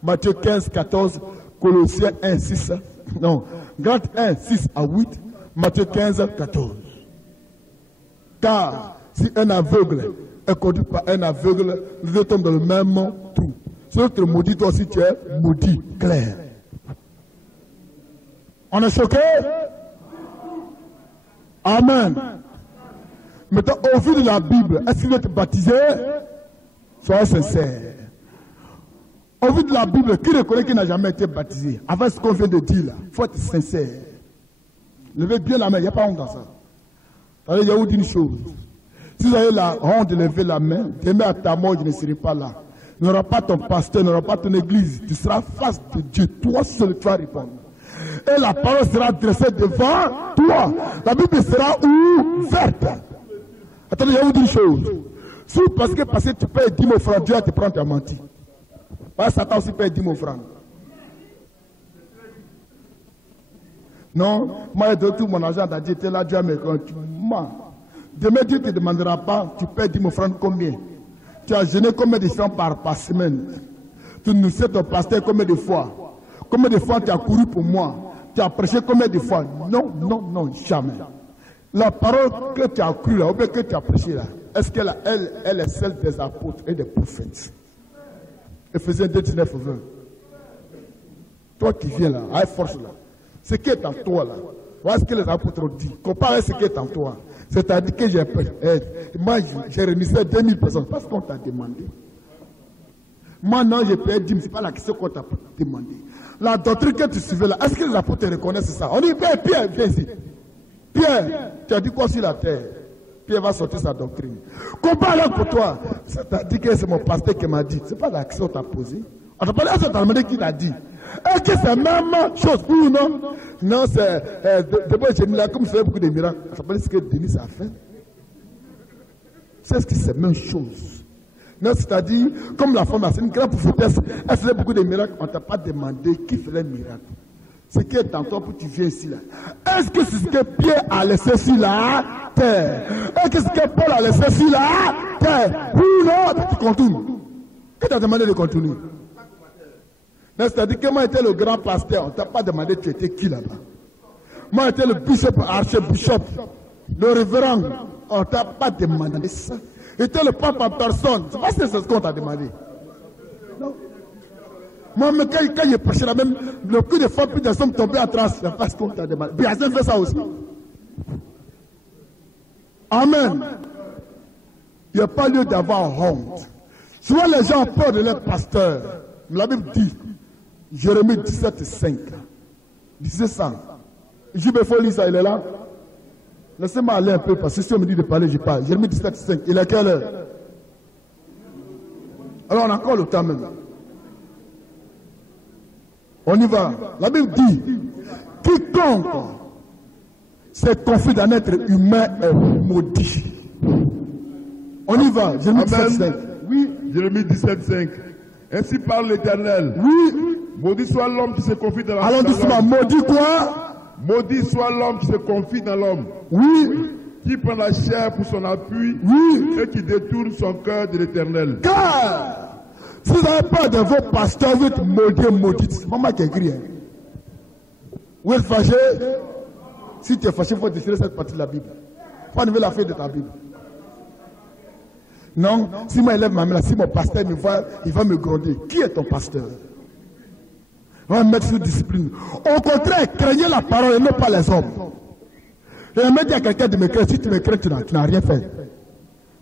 Matthieu 15, 14, Colossiens 1, 6. Non, Galates 1, 6 à 8, Matthieu 15, 14. Car si un aveugle est conduit par un aveugle, nous deux tombent dans le même trou. Celui qui est maudit, toi aussi tu es maudit. Clair. On est choqué? Amen. Maintenant, au vu de la Bible, est-ce qu'il veut être baptisé? Soyez sincère. Au vu de la Bible, qui reconnaît qu'il n'a jamais été baptisé? Avec ce qu'on vient de dire là, il faut être sincère. Levez bien la main, il n'y a pas honte dans ça. Il y a une chose. Si vous avez la honte de lever la main, demain à ta mort, je ne serai pas là. Il n'y aura pas ton pasteur, il n'y aura pas ton église. Tu seras face de Dieu. Toi seul, tu vas répondre. Et la parole sera dressée devant toi. La Bible sera ouverte. Attendez, il y a une chose. Si parce que tu payes 10 000 francs, Dieu va te prendre ta menti. Parce que Satan aussi paye 10 000 francs. Non, moi j'ai donné tout mon argent à Dieu, tu es là, Dieu me compte. Demain, Dieu ne te demandera pas, tu payes 10 000 francs combien? Tu as jeûné combien de francs par semaine? Tu nous sais ton pasteur combien de fois? Combien de fois tu as couru pour moi? Tu as prêché combien de fois? Non, non, non, jamais. La parole que tu as cru là, ou bien que tu as prêché là, est-ce qu'elle elle est celle des apôtres et des prophètes? Ephésiens 2, 19, 20. Toi qui viens là, avec force là, ce qui est en toi là, voilà ce que les apôtres ont dit. Comparé à ce qui est en toi. C'est-à-dire que moi j'ai remis 2000 personnes parce qu'on t'a demandé. Moi non, j'ai payé 10 000, ce n'est pas la question qu'on t'a demandé. La doctrine que tu suivais là, est-ce que les apôtres te reconnaissent ça? On dit, Pierre, viens ici. Pierre, tu as dit quoi sur la terre? Pierre va sortir sa doctrine. Compare là pour toi. C'est-à-dire que c'est mon pasteur qui m'a dit. Ce n'est pas la question que tu as posée. On t'a parlé à ce demandé qui l'a dit. Est-ce que c'est la même chose ou non? Non, c'est. D'abord, j'ai mis là, comme je fais beaucoup de miracles. Ça s'appelle ce que Denis a fait. C'est ce que c'est la même chose. Non, c'est-à-dire, comme la femme, c'est une grande prophétesse. Elle faisait beaucoup de miracles. On ne t'a pas demandé qui faisait le miracle. ce qui est en toi pour que tu viennes ici là. Est-ce que c'est ce que Pierre a laissé sur la terre? Est-ce que c'est ce que Paul a laissé sur la terre? Oui ou non? Tu continues. Qui t'a demandé de continuer? C'est-à-dire que moi j'étais le grand pasteur, on ne t'a pas demandé tu étais qui là-bas. Moi j'étais le bishop, archbishop, le révérend, on ne t'a pas demandé ça. J'étais le pape en personne, c'est pas c'est ce qu'on t'a demandé. Non. Moi, mais quand il prêchait là même, le coup de fois, plus de sommes tombés à trace, c'est pas ce qu'on t'a demandé. Biazin fait ça aussi. Amen. Il n'y a pas lieu d'avoir honte. Souvent les gens ont peur de leur pasteur. La Bible dit, Jérémie 17:5. Disait ça. Jubé faut lire ça, il est là. Laissez-moi aller un peu, parce que si on me dit de parler, je parle. Jérémie 17:5. Il est à quelle heure? Alors on a encore le temps même. On y va. La Bible dit, quiconque s'est confié d'un être humain est maudit. On y va. Jérémie 17:5. Oui, Jérémie 17:5. Ainsi parle l'Éternel. Oui. Maudit soit l'homme qui se confie dans la Allons doucement. Maudit quoi? Maudit soit l'homme qui se confie dans l'homme. Oui. Qui prend la chair pour son appui. Oui. Et qui détourne son cœur de l'Éternel. Car si vous n'avez pas de vos pasteurs, vous êtes maudits, maudits. C'est pas moi qui écris. Vous êtes fâché? Si tu es fâché, il faut déchirer cette partie de la Bible. Il faut enlever la feuille de ta Bible. Non, si moi je lève ma main là, si mon pasteur me voit, il va me gronder. Qui est ton pasteur? On va mettre sous discipline. Au contraire, craignez la parole et non pas les hommes. Je vais mettre à quelqu'un de me craindre. Si tu me crains, tu n'as rien fait.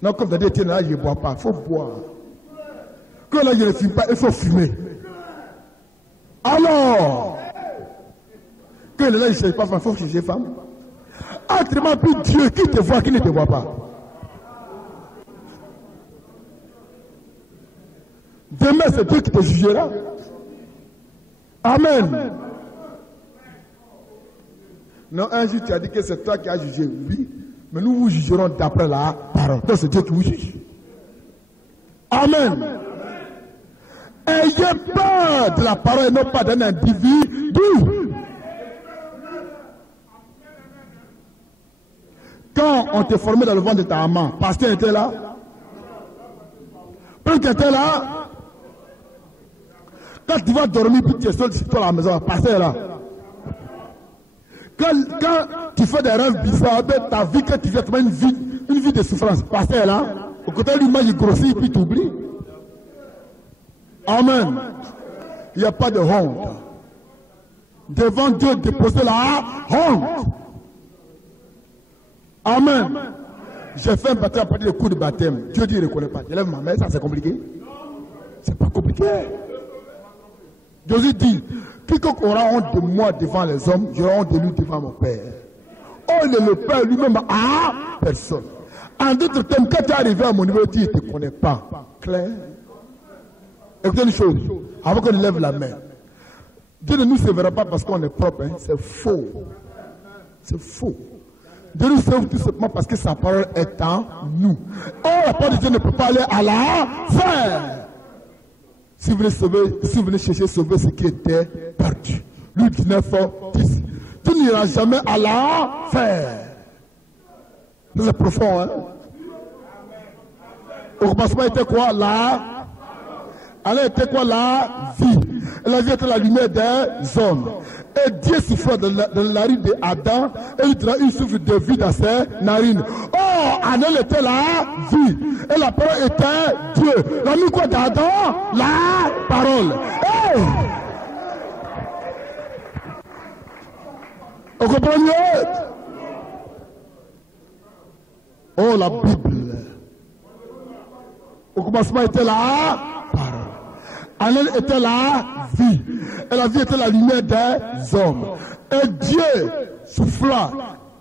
Non, comme tu as dit, tiens, là, je ne bois pas. Il faut boire. Quand là, je ne fume pas, il faut fumer. Alors, quand là, je ne cherche pas femme, il faut chercher femme. Autrement, puis Dieu qui te voit, qui ne te voit pas. Demain, c'est Dieu qui te jugera. Amen. Non, un jour, tu as dit que c'est toi qui as jugé. Oui, mais nous vous jugerons d'après la parole. Donc, c'est Dieu qui vous juge. Amen. Ayez peur de la parole et non pas d'un individu. Quand on t'est formé dans le ventre de ta maman, pasteur était là. Prêtre était là. Quand tu vas dormir, puis tu es seul sur toi à la maison, pasteur est là. Quand tu fais des rêves bizarres, ta vie, quand tu viens, tu as une vie de souffrance, pasteur est là. Au côté de l'image, il grossit, puis tu oublies. Amen. Il n'y a pas de honte. Devant Dieu, déposer la honte. Amen. J'ai fait un baptême à partir du coup de baptême. Dieu dit, il ne reconnaît pas. Je lève ma main, ça c'est compliqué. C'est pas compliqué. Jésus dit, quiconque aura honte de moi devant les hommes, j'aurai honte de lui devant mon Père. Oh, il est le Père lui-même à personne. En d'autres termes, quand tu es arrivé à mon niveau, il ne te connaît pas. Claire. Écoutez une chose, avant qu'on lève la main. Dieu ne nous sauvera pas parce qu'on est propre, hein. C'est faux. C'est faux. Dieu nous sauve tout simplement parce que sa parole est en nous. Oh, la parole de Dieu ne peut pas aller à la fin. Si vous voulez sauver, si vous voulez chercher à sauver ce qui était perdu. Luc 19:10. Tu n'iras jamais à la fin. C'est profond, hein? Au commencement était quoi? Alors était quoi? La vie. Et la vie était la lumière des hommes. Et Dieu souffla dans la narine d'Adam et il donna une souffle de vie dans ses narines. Oh, en elle était la vie. Et la parole était Dieu. La nuit quoi d'Adam? La parole. Hey! Vous comprenez? Oh, la Bible. Au commencement était la parole. En elle était la vie. Et la vie était la lumière des hommes. Et Dieu souffla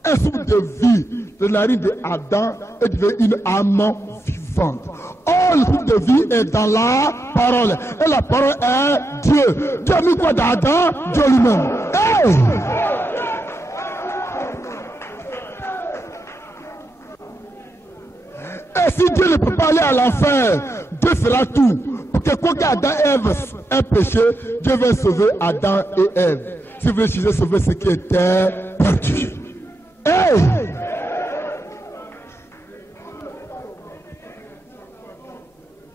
un souffle de vie de la narine d'Adam et devient une âme vivante. Oh, le souffle de vie est dans la parole. Et la parole est Dieu. Dieu a mis quoi d'Adam? Dieu lui-même. Hey! Et si Dieu ne peut pas aller à l'enfer, Dieu fera tout. Pour que quoi qu'Adam et Ève aient péché, Dieu va sauver Adam et Ève. Si vous voulez chercher sauver ce qui était perdu. Hey!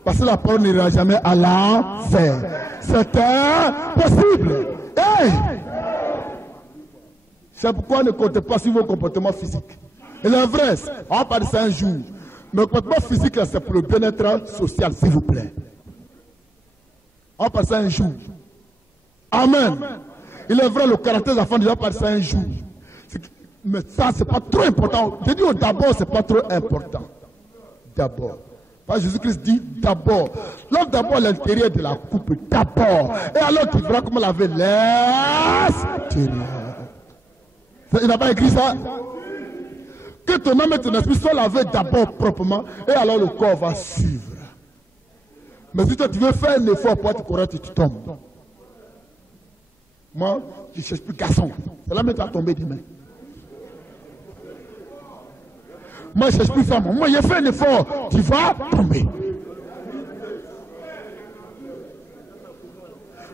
Parce que la parole n'ira jamais à l'enfer. C'est impossible. Hey! C'est pourquoi ne comptez pas sur vos comportements physiques. Et le vrai, on va parler de ça un jour. Mais le comportement physique, c'est pour le bien-être social, s'il vous plaît. On va parler de ça un jour. Amen. Il est vrai, le caractère des enfants, on va parler de ça un jour. Mais ça, c'est pas trop important. Je dis d'abord, c'est pas trop important. D'abord. Parce que Jésus-Christ dit d'abord. Lave d'abord l'intérieur de la coupe. D'abord. Et alors tu verras comment laver l'extérieur. Il n'a pas écrit ça? Que ton âme et ton esprit soient lavés d'abord proprement. Et alors le corps va suivre. Mais si toi tu veux faire un effort pour être correct, tu tombes. Moi, je ne cherche plus garçon. C'est là que tu vas tomber demain. Moi, je ne cherche plus femme. Moi, j'ai fait un effort. Tu vas tomber.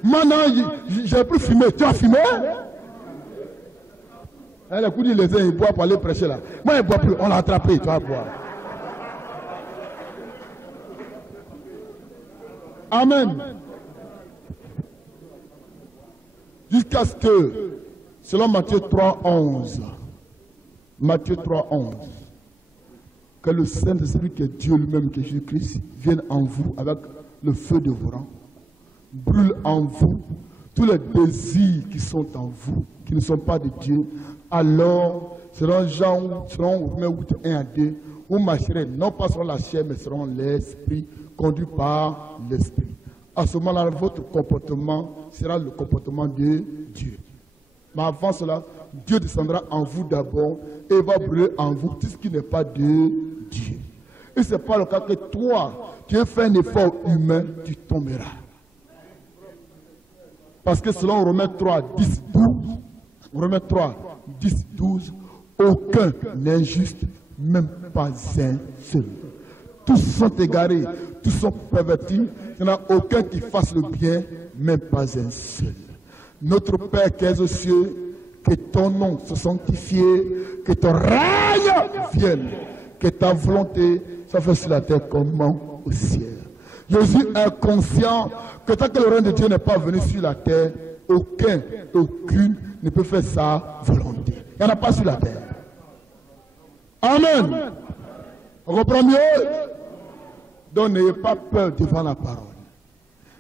Maintenant, je n'ai plus fumé. Tu as fumé? Le coup dit les uns, il boit pour aller prêcher là. Moi, il ne boit plus. On l'a attrapé. Tu vas boire. Amen. Jusqu'à ce que, selon Matthieu 3,11, Matthieu 3,11, que le Saint-Esprit qui est Dieu lui-même, qui est Jésus-Christ, vienne en vous avec le feu dévorant, brûle en vous tous les désirs qui sont en vous, qui ne sont pas de Dieu. Alors, selon Jean, selon Romains 8, 1 à 2, vous marcherez non pas sur la chair, mais selon l'esprit, conduit par l'esprit. À ce moment-là, votre comportement sera le comportement de Dieu. Mais avant cela, Dieu descendra en vous d'abord et va brûler en vous tout ce qui n'est pas de Dieu. Et ce n'est pas le cas que toi, tu as fait un effort humain, tu tomberas. Parce que selon Romains 3, 10, 12, Romains 3, 10, 12, aucun n'est juste, même pas un seul. Tous sont égarés, tous sont pervertis. Il n'y en a aucun qui fasse le bien, même pas un seul. Notre Père qui es aux cieux, que ton nom soit sanctifié, que ton règne vienne, que ta volonté soit faite sur la terre comme au ciel. Jésus est conscient que tant que le règne de Dieu n'est pas venu sur la terre, aucune ne peut faire sa volonté. Il n'y en a pas sur la terre. Amen. On comprend mieux? Donc n'ayez pas peur devant la parole.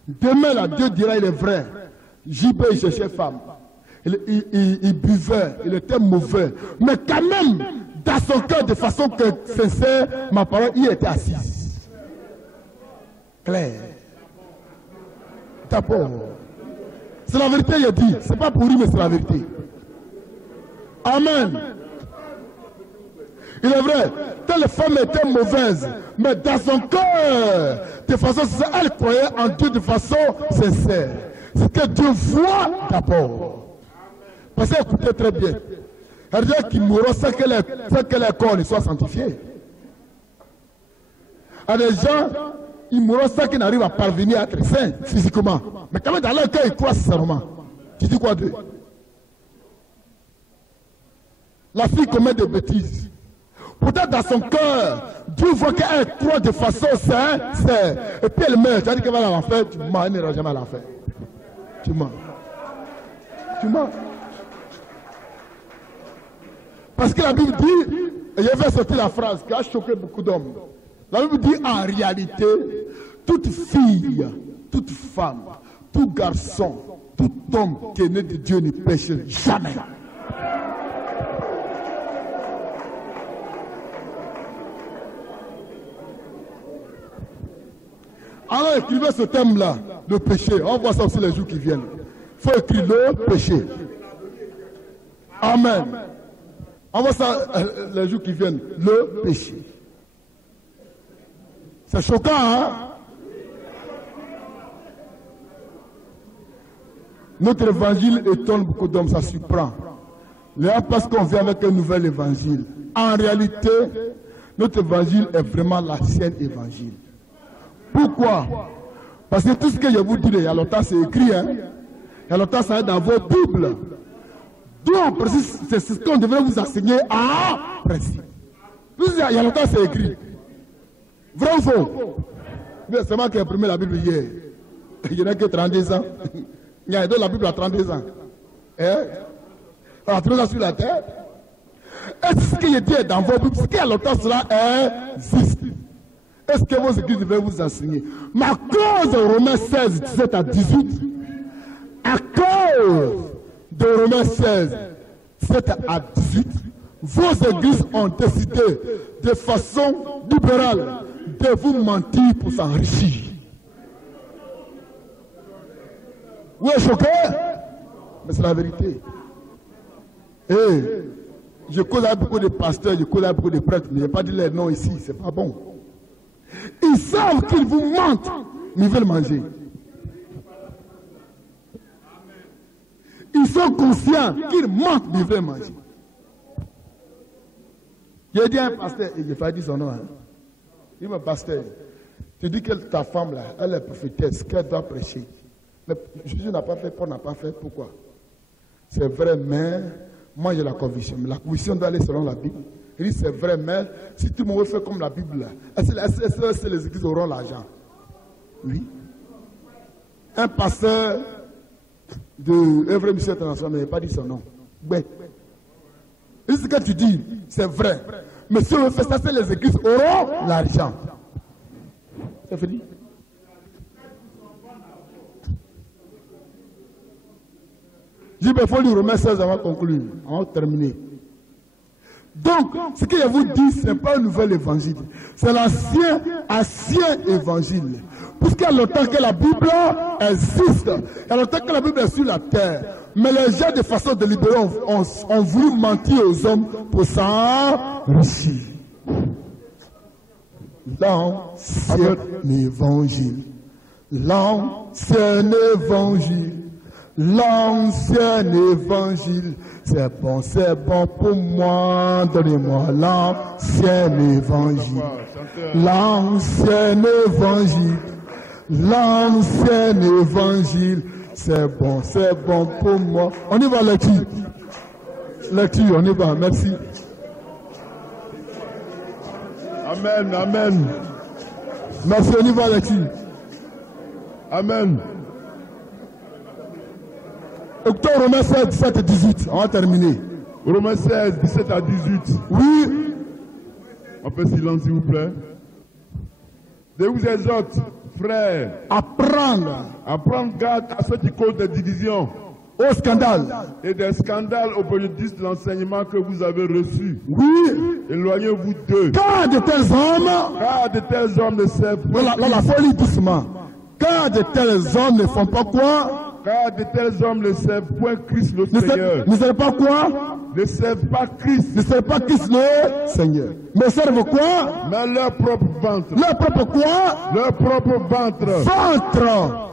Demain, là, Dieu dira, il est vrai. JB, il cherchait femme. Il buvait, il était mauvais. Mais quand même, dans son cœur, de façon que sincère, ma parole, il était assis. Claire. D'abord. C'est la vérité, il a dit. C'est pas pour lui, mais c'est la vérité. Amen. Il est vrai, telle femme était mauvaise, mais dans son cœur, de façon sincère, elle croyait en Dieu de façon sincère. C'est que Dieu voit d'abord. Parce qu'elle écoutait très bien. Elle dit qu'il mourra sans que les corps ne soient sanctifiés. Il y a des gens, ils mourront sans qu'ils n'arrivent à parvenir à être saints physiquement. Mais quand même dans leur cœur, ils croient sincèrement. Tu dis quoi d'eux? La fille commet des bêtises. Pourtant, dans son cœur, Dieu voit qu'elle croit de façon sincère. Et puis elle meurt. Tu as dit qu'elle va à l'enfer. Tu mens, elle n'ira jamais à l'enfer. Tu mens. Tu mens. Parce que la Bible dit, et je vais sortir la phrase qui a choqué beaucoup d'hommes. La Bible dit en réalité, toute fille, toute femme, tout garçon, tout homme qui est né de Dieu ne pêche jamais. Alors écrivez ce thème-là, le péché. On voit ça aussi les jours qui viennent. Il faut écrire le péché. Amen. On voit ça les jours qui viennent, le péché. C'est choquant, hein? Notre évangile étonne beaucoup d'hommes, ça surprend. Là, parce qu'on vient avec un nouvel évangile. En réalité, notre évangile est vraiment l'ancien évangile. Pourquoi? Parce que tout ce que je vous dis il y a longtemps, c'est écrit. Hein? Il y a longtemps, ça est dans vos Bibles. Donc, c'est ce qu'on devrait vous enseigner en principe. Il y a longtemps, c'est écrit. Vrai ou faux? C'est moi qui ai imprimé la Bible hier. Il n'y en a que 32 ans. Il y a la Bible à 32 ans. Alors, 32 ans sur la terre. Est-ce que ce qui est dit dans vos Bibles, ce qui a longtemps cela existe? Est-ce que vos églises devraient vous enseigner? Mais à cause de Romains 16, 17 à 18, à cause de Romains 16, 17 à 18, vos églises ont décidé de façon libérale de vous mentir pour s'enrichir. Vous êtes choqué? Mais c'est la vérité. Et je cause avec beaucoup de pasteurs, je cause avec beaucoup de prêtres, mais je n'ai pas dit les noms ici, c'est pas bon. Ils savent qu'ils vous mentent, mais ils veulent manger. Ils sont conscients qu'ils mentent, mais ils veulent manger. J'ai dit à un pasteur, et je n'ai pas dit son nom, hein. Il m'a dit, pasteur, tu dis que ta femme là, elle est prophétesse, qu'elle doit prêcher. Mais Jésus n'a pas fait, Paul n'a pas fait, pourquoi? C'est vrai, mais moi j'ai la conviction. Mais la conviction doit aller selon la Bible. Il dit c'est vrai, mais si tout le monde fait comme la Bible, est-ce que les églises auront l'argent? Oui. Un pasteur de Œuvre Mission Internationale, mais il n'a pas dit son nom. Ben. Et ce que tu dis, c'est vrai. Mais si on fait ça, c'est les églises auront l'argent. C'est fini. Il faut lui remettre 16 avant de conclure, avant de terminer. Donc, ce que je vous dis, ce n'est pas un nouvel évangile. C'est ancien évangile. Puisqu'il y a longtemps que la Bible existe, il y a longtemps que la Bible est sur la terre. Mais les gens, de façon délibérée, ont voulu mentir aux hommes pour s'enrichir. L'ancien évangile. L'ancien évangile. L'ancien évangile, c'est bon pour moi, donnez-moi l'ancien évangile. L'ancien évangile, l'ancien évangile, c'est bon pour moi. On y va, lecture. Lecture, on y va, merci. Amen, amen. Merci, on y va, lecture. Amen. Octobre, Romains 16, 17 et 18. On va terminer. Romains 16, 17 à 18. Oui. On fait silence, s'il vous plaît. Je vous exhorte, frères, à prendre garde à ceux qui causent des divisions. Au scandale. Et des scandales au préjudice de l'enseignement que vous avez reçu. Oui. Éloignez-vous d'eux. Car de tels hommes ne servent pas. La folie doucement. Car de tels hommes ne font pas quoi? Car de tels hommes ne servent point Christ le Seigneur. Ne servent pas quoi? Ne servent pas Christ. Ne servent pas Christ le Seigneur. Mais servent quoi? Mais leur propre ventre. Leur propre quoi? Leur propre ventre. Ventre.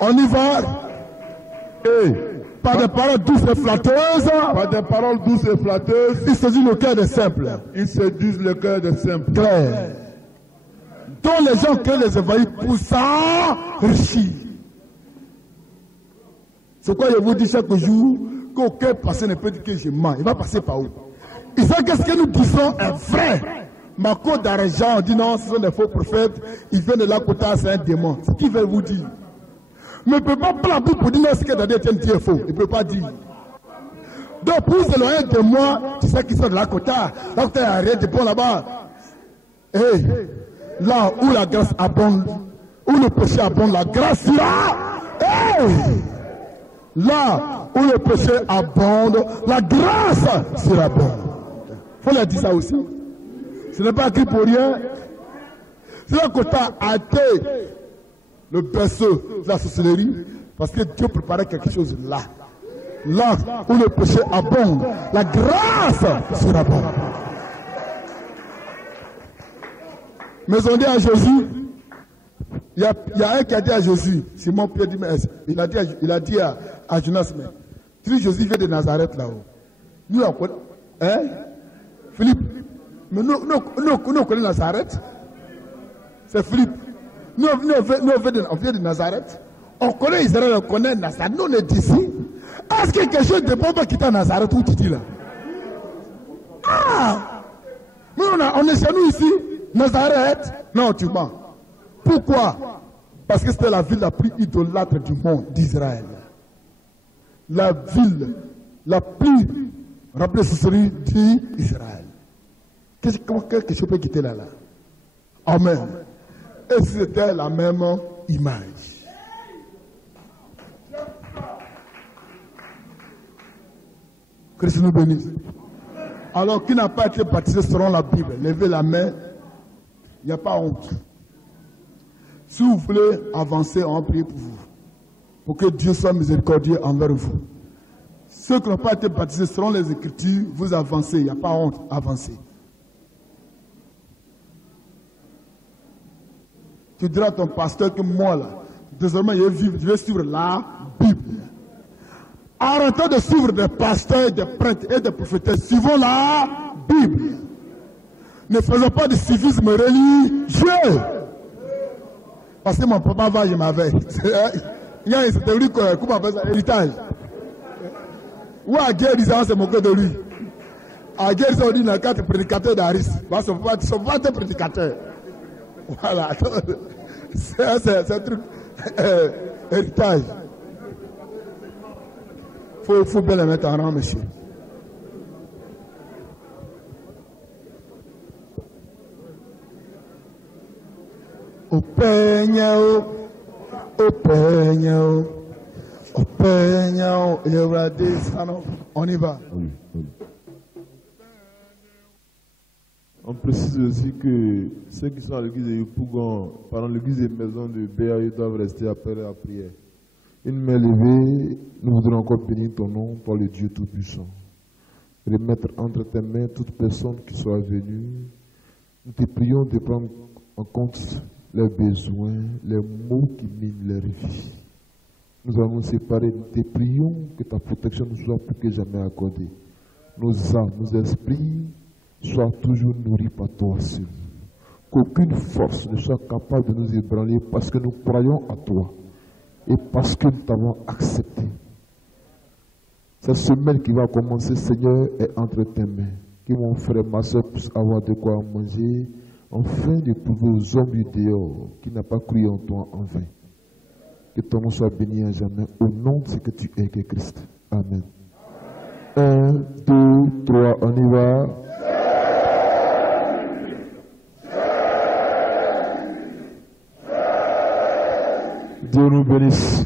On y va. Et par des paroles douces et flatteuses. Par des paroles douces et flatteuses. Ils séduisent le cœur des simples. Ils séduisent le cœur des simples. Clair. Dont les gens créent les évangiles pour s'enrichir. C'est quoi je vous dis chaque jour qu'aucun pasteur ne peut dire que je mens. Il va passer par où? Il sait que ce que nous disons est vrai. Ma côte d'argent, on dit non, ce sont des faux prophètes. Ils viennent de là côté, c'est un démon. Ce qu'il veut vous dire. Mais il ne peut pas prendre la Bible pour dire non, ce que Daniel Etienne dit est faux. Il ne peut pas dire. Donc pour s'éloigner de moi, tu sais qu'ils sont de la côte. Là côté, il n'y a rien de bon là-bas. Hey. Là où la grâce abonde, où le péché abonde, la grâce sera. Hey! Là où le péché abonde, la grâce sera bonne. Il faut leur dire ça aussi. Ce n'est pas écrit pour rien. C'est là qu'on t'a hâté le berceau de la sorcellerie, parce que Dieu préparait quelque chose là. Là où le péché abonde, la grâce sera bonne. Mais on dit à Jésus, il y a un qui a dit à Jésus, Simon Pierre dit, mais il a dit à Jonas, mais tu dis Jésus vient de Nazareth là-haut. Nous on connaît, hein? Philippe, mais nous on connaît Nazareth. C'est Philippe. Nous on vient de Nazareth. On connaît Israël, on connaît Nazareth. Nous, on est d'ici. Est-ce que quelque chose de bon va quitter Nazareth où tu dis là? Ah! Mais on est chez nous ici. Nazareth? Non, tu mens. Pourquoi? Parce que c'était la ville la plus idolâtre du monde, d'Israël. La ville la plus remplie de sorcellerie d'Israël. Comment quelque chose peut quitter là? Amen. Et c'était la même image. Christ nous bénisse. Alors, qui n'a pas été baptisé selon la Bible, levez la main, il n'y a pas honte. Si vous voulez avancer, on va prier pour vous. Pour que Dieu soit miséricordieux envers vous. Ceux qui n'ont pas été baptisés selon les Écritures, vous avancez, il n'y a pas honte, avancez. Tu diras à ton pasteur que moi, là, désormais, je vais suivre la Bible. Arrêtez de suivre des pasteurs, des prêtres et des prophètes. Suivons la Bible. Ne faisons pas de civisme religieux. Parce que mon papa va, je m'avais. Il y a c'était lui, comment on appelle ça, héritage. Ou à guerre, disant, c'est moqué de lui. À guerre, on dit, il y a 4 prédicateurs d'Aris. Parce qu'on ne peut pas être prédicateur. Voilà. C'est un truc. Héritage. Il faut bien le mettre en rang, monsieur. Au peignao, on y va. On précise aussi que ceux qui sont à l'église de Yopougon, pendant l'église des maisons de Béa, ils doivent rester après la prière. Une main levée, nous voudrons encore bénir ton nom, toi le Dieu Tout-Puissant. Remettre entre tes mains toute personne qui soit venue. Nous te prions de prendre en compte leurs besoins, les maux qui minent leur vie. Nous allons nous séparer, nous te prions que ta protection nous soit plus que jamais accordée. Nos âmes, nos esprits soient toujours nourris par toi seul. Qu'aucune force ne soit capable de nous ébranler parce que nous croyons à toi. Et parce que nous t'avons accepté. Cette semaine qui va commencer, Seigneur, est entre tes mains. Que mon frère, ma soeur puissent avoir de quoi manger, afin de prouver aux hommes du dehors qui n'a pas cru en toi en vain. Que ton nom soit béni à jamais, au nom de ce que tu es, que Christ. Amen. 1, 2, 3, on y va. Dieu nous bénisse.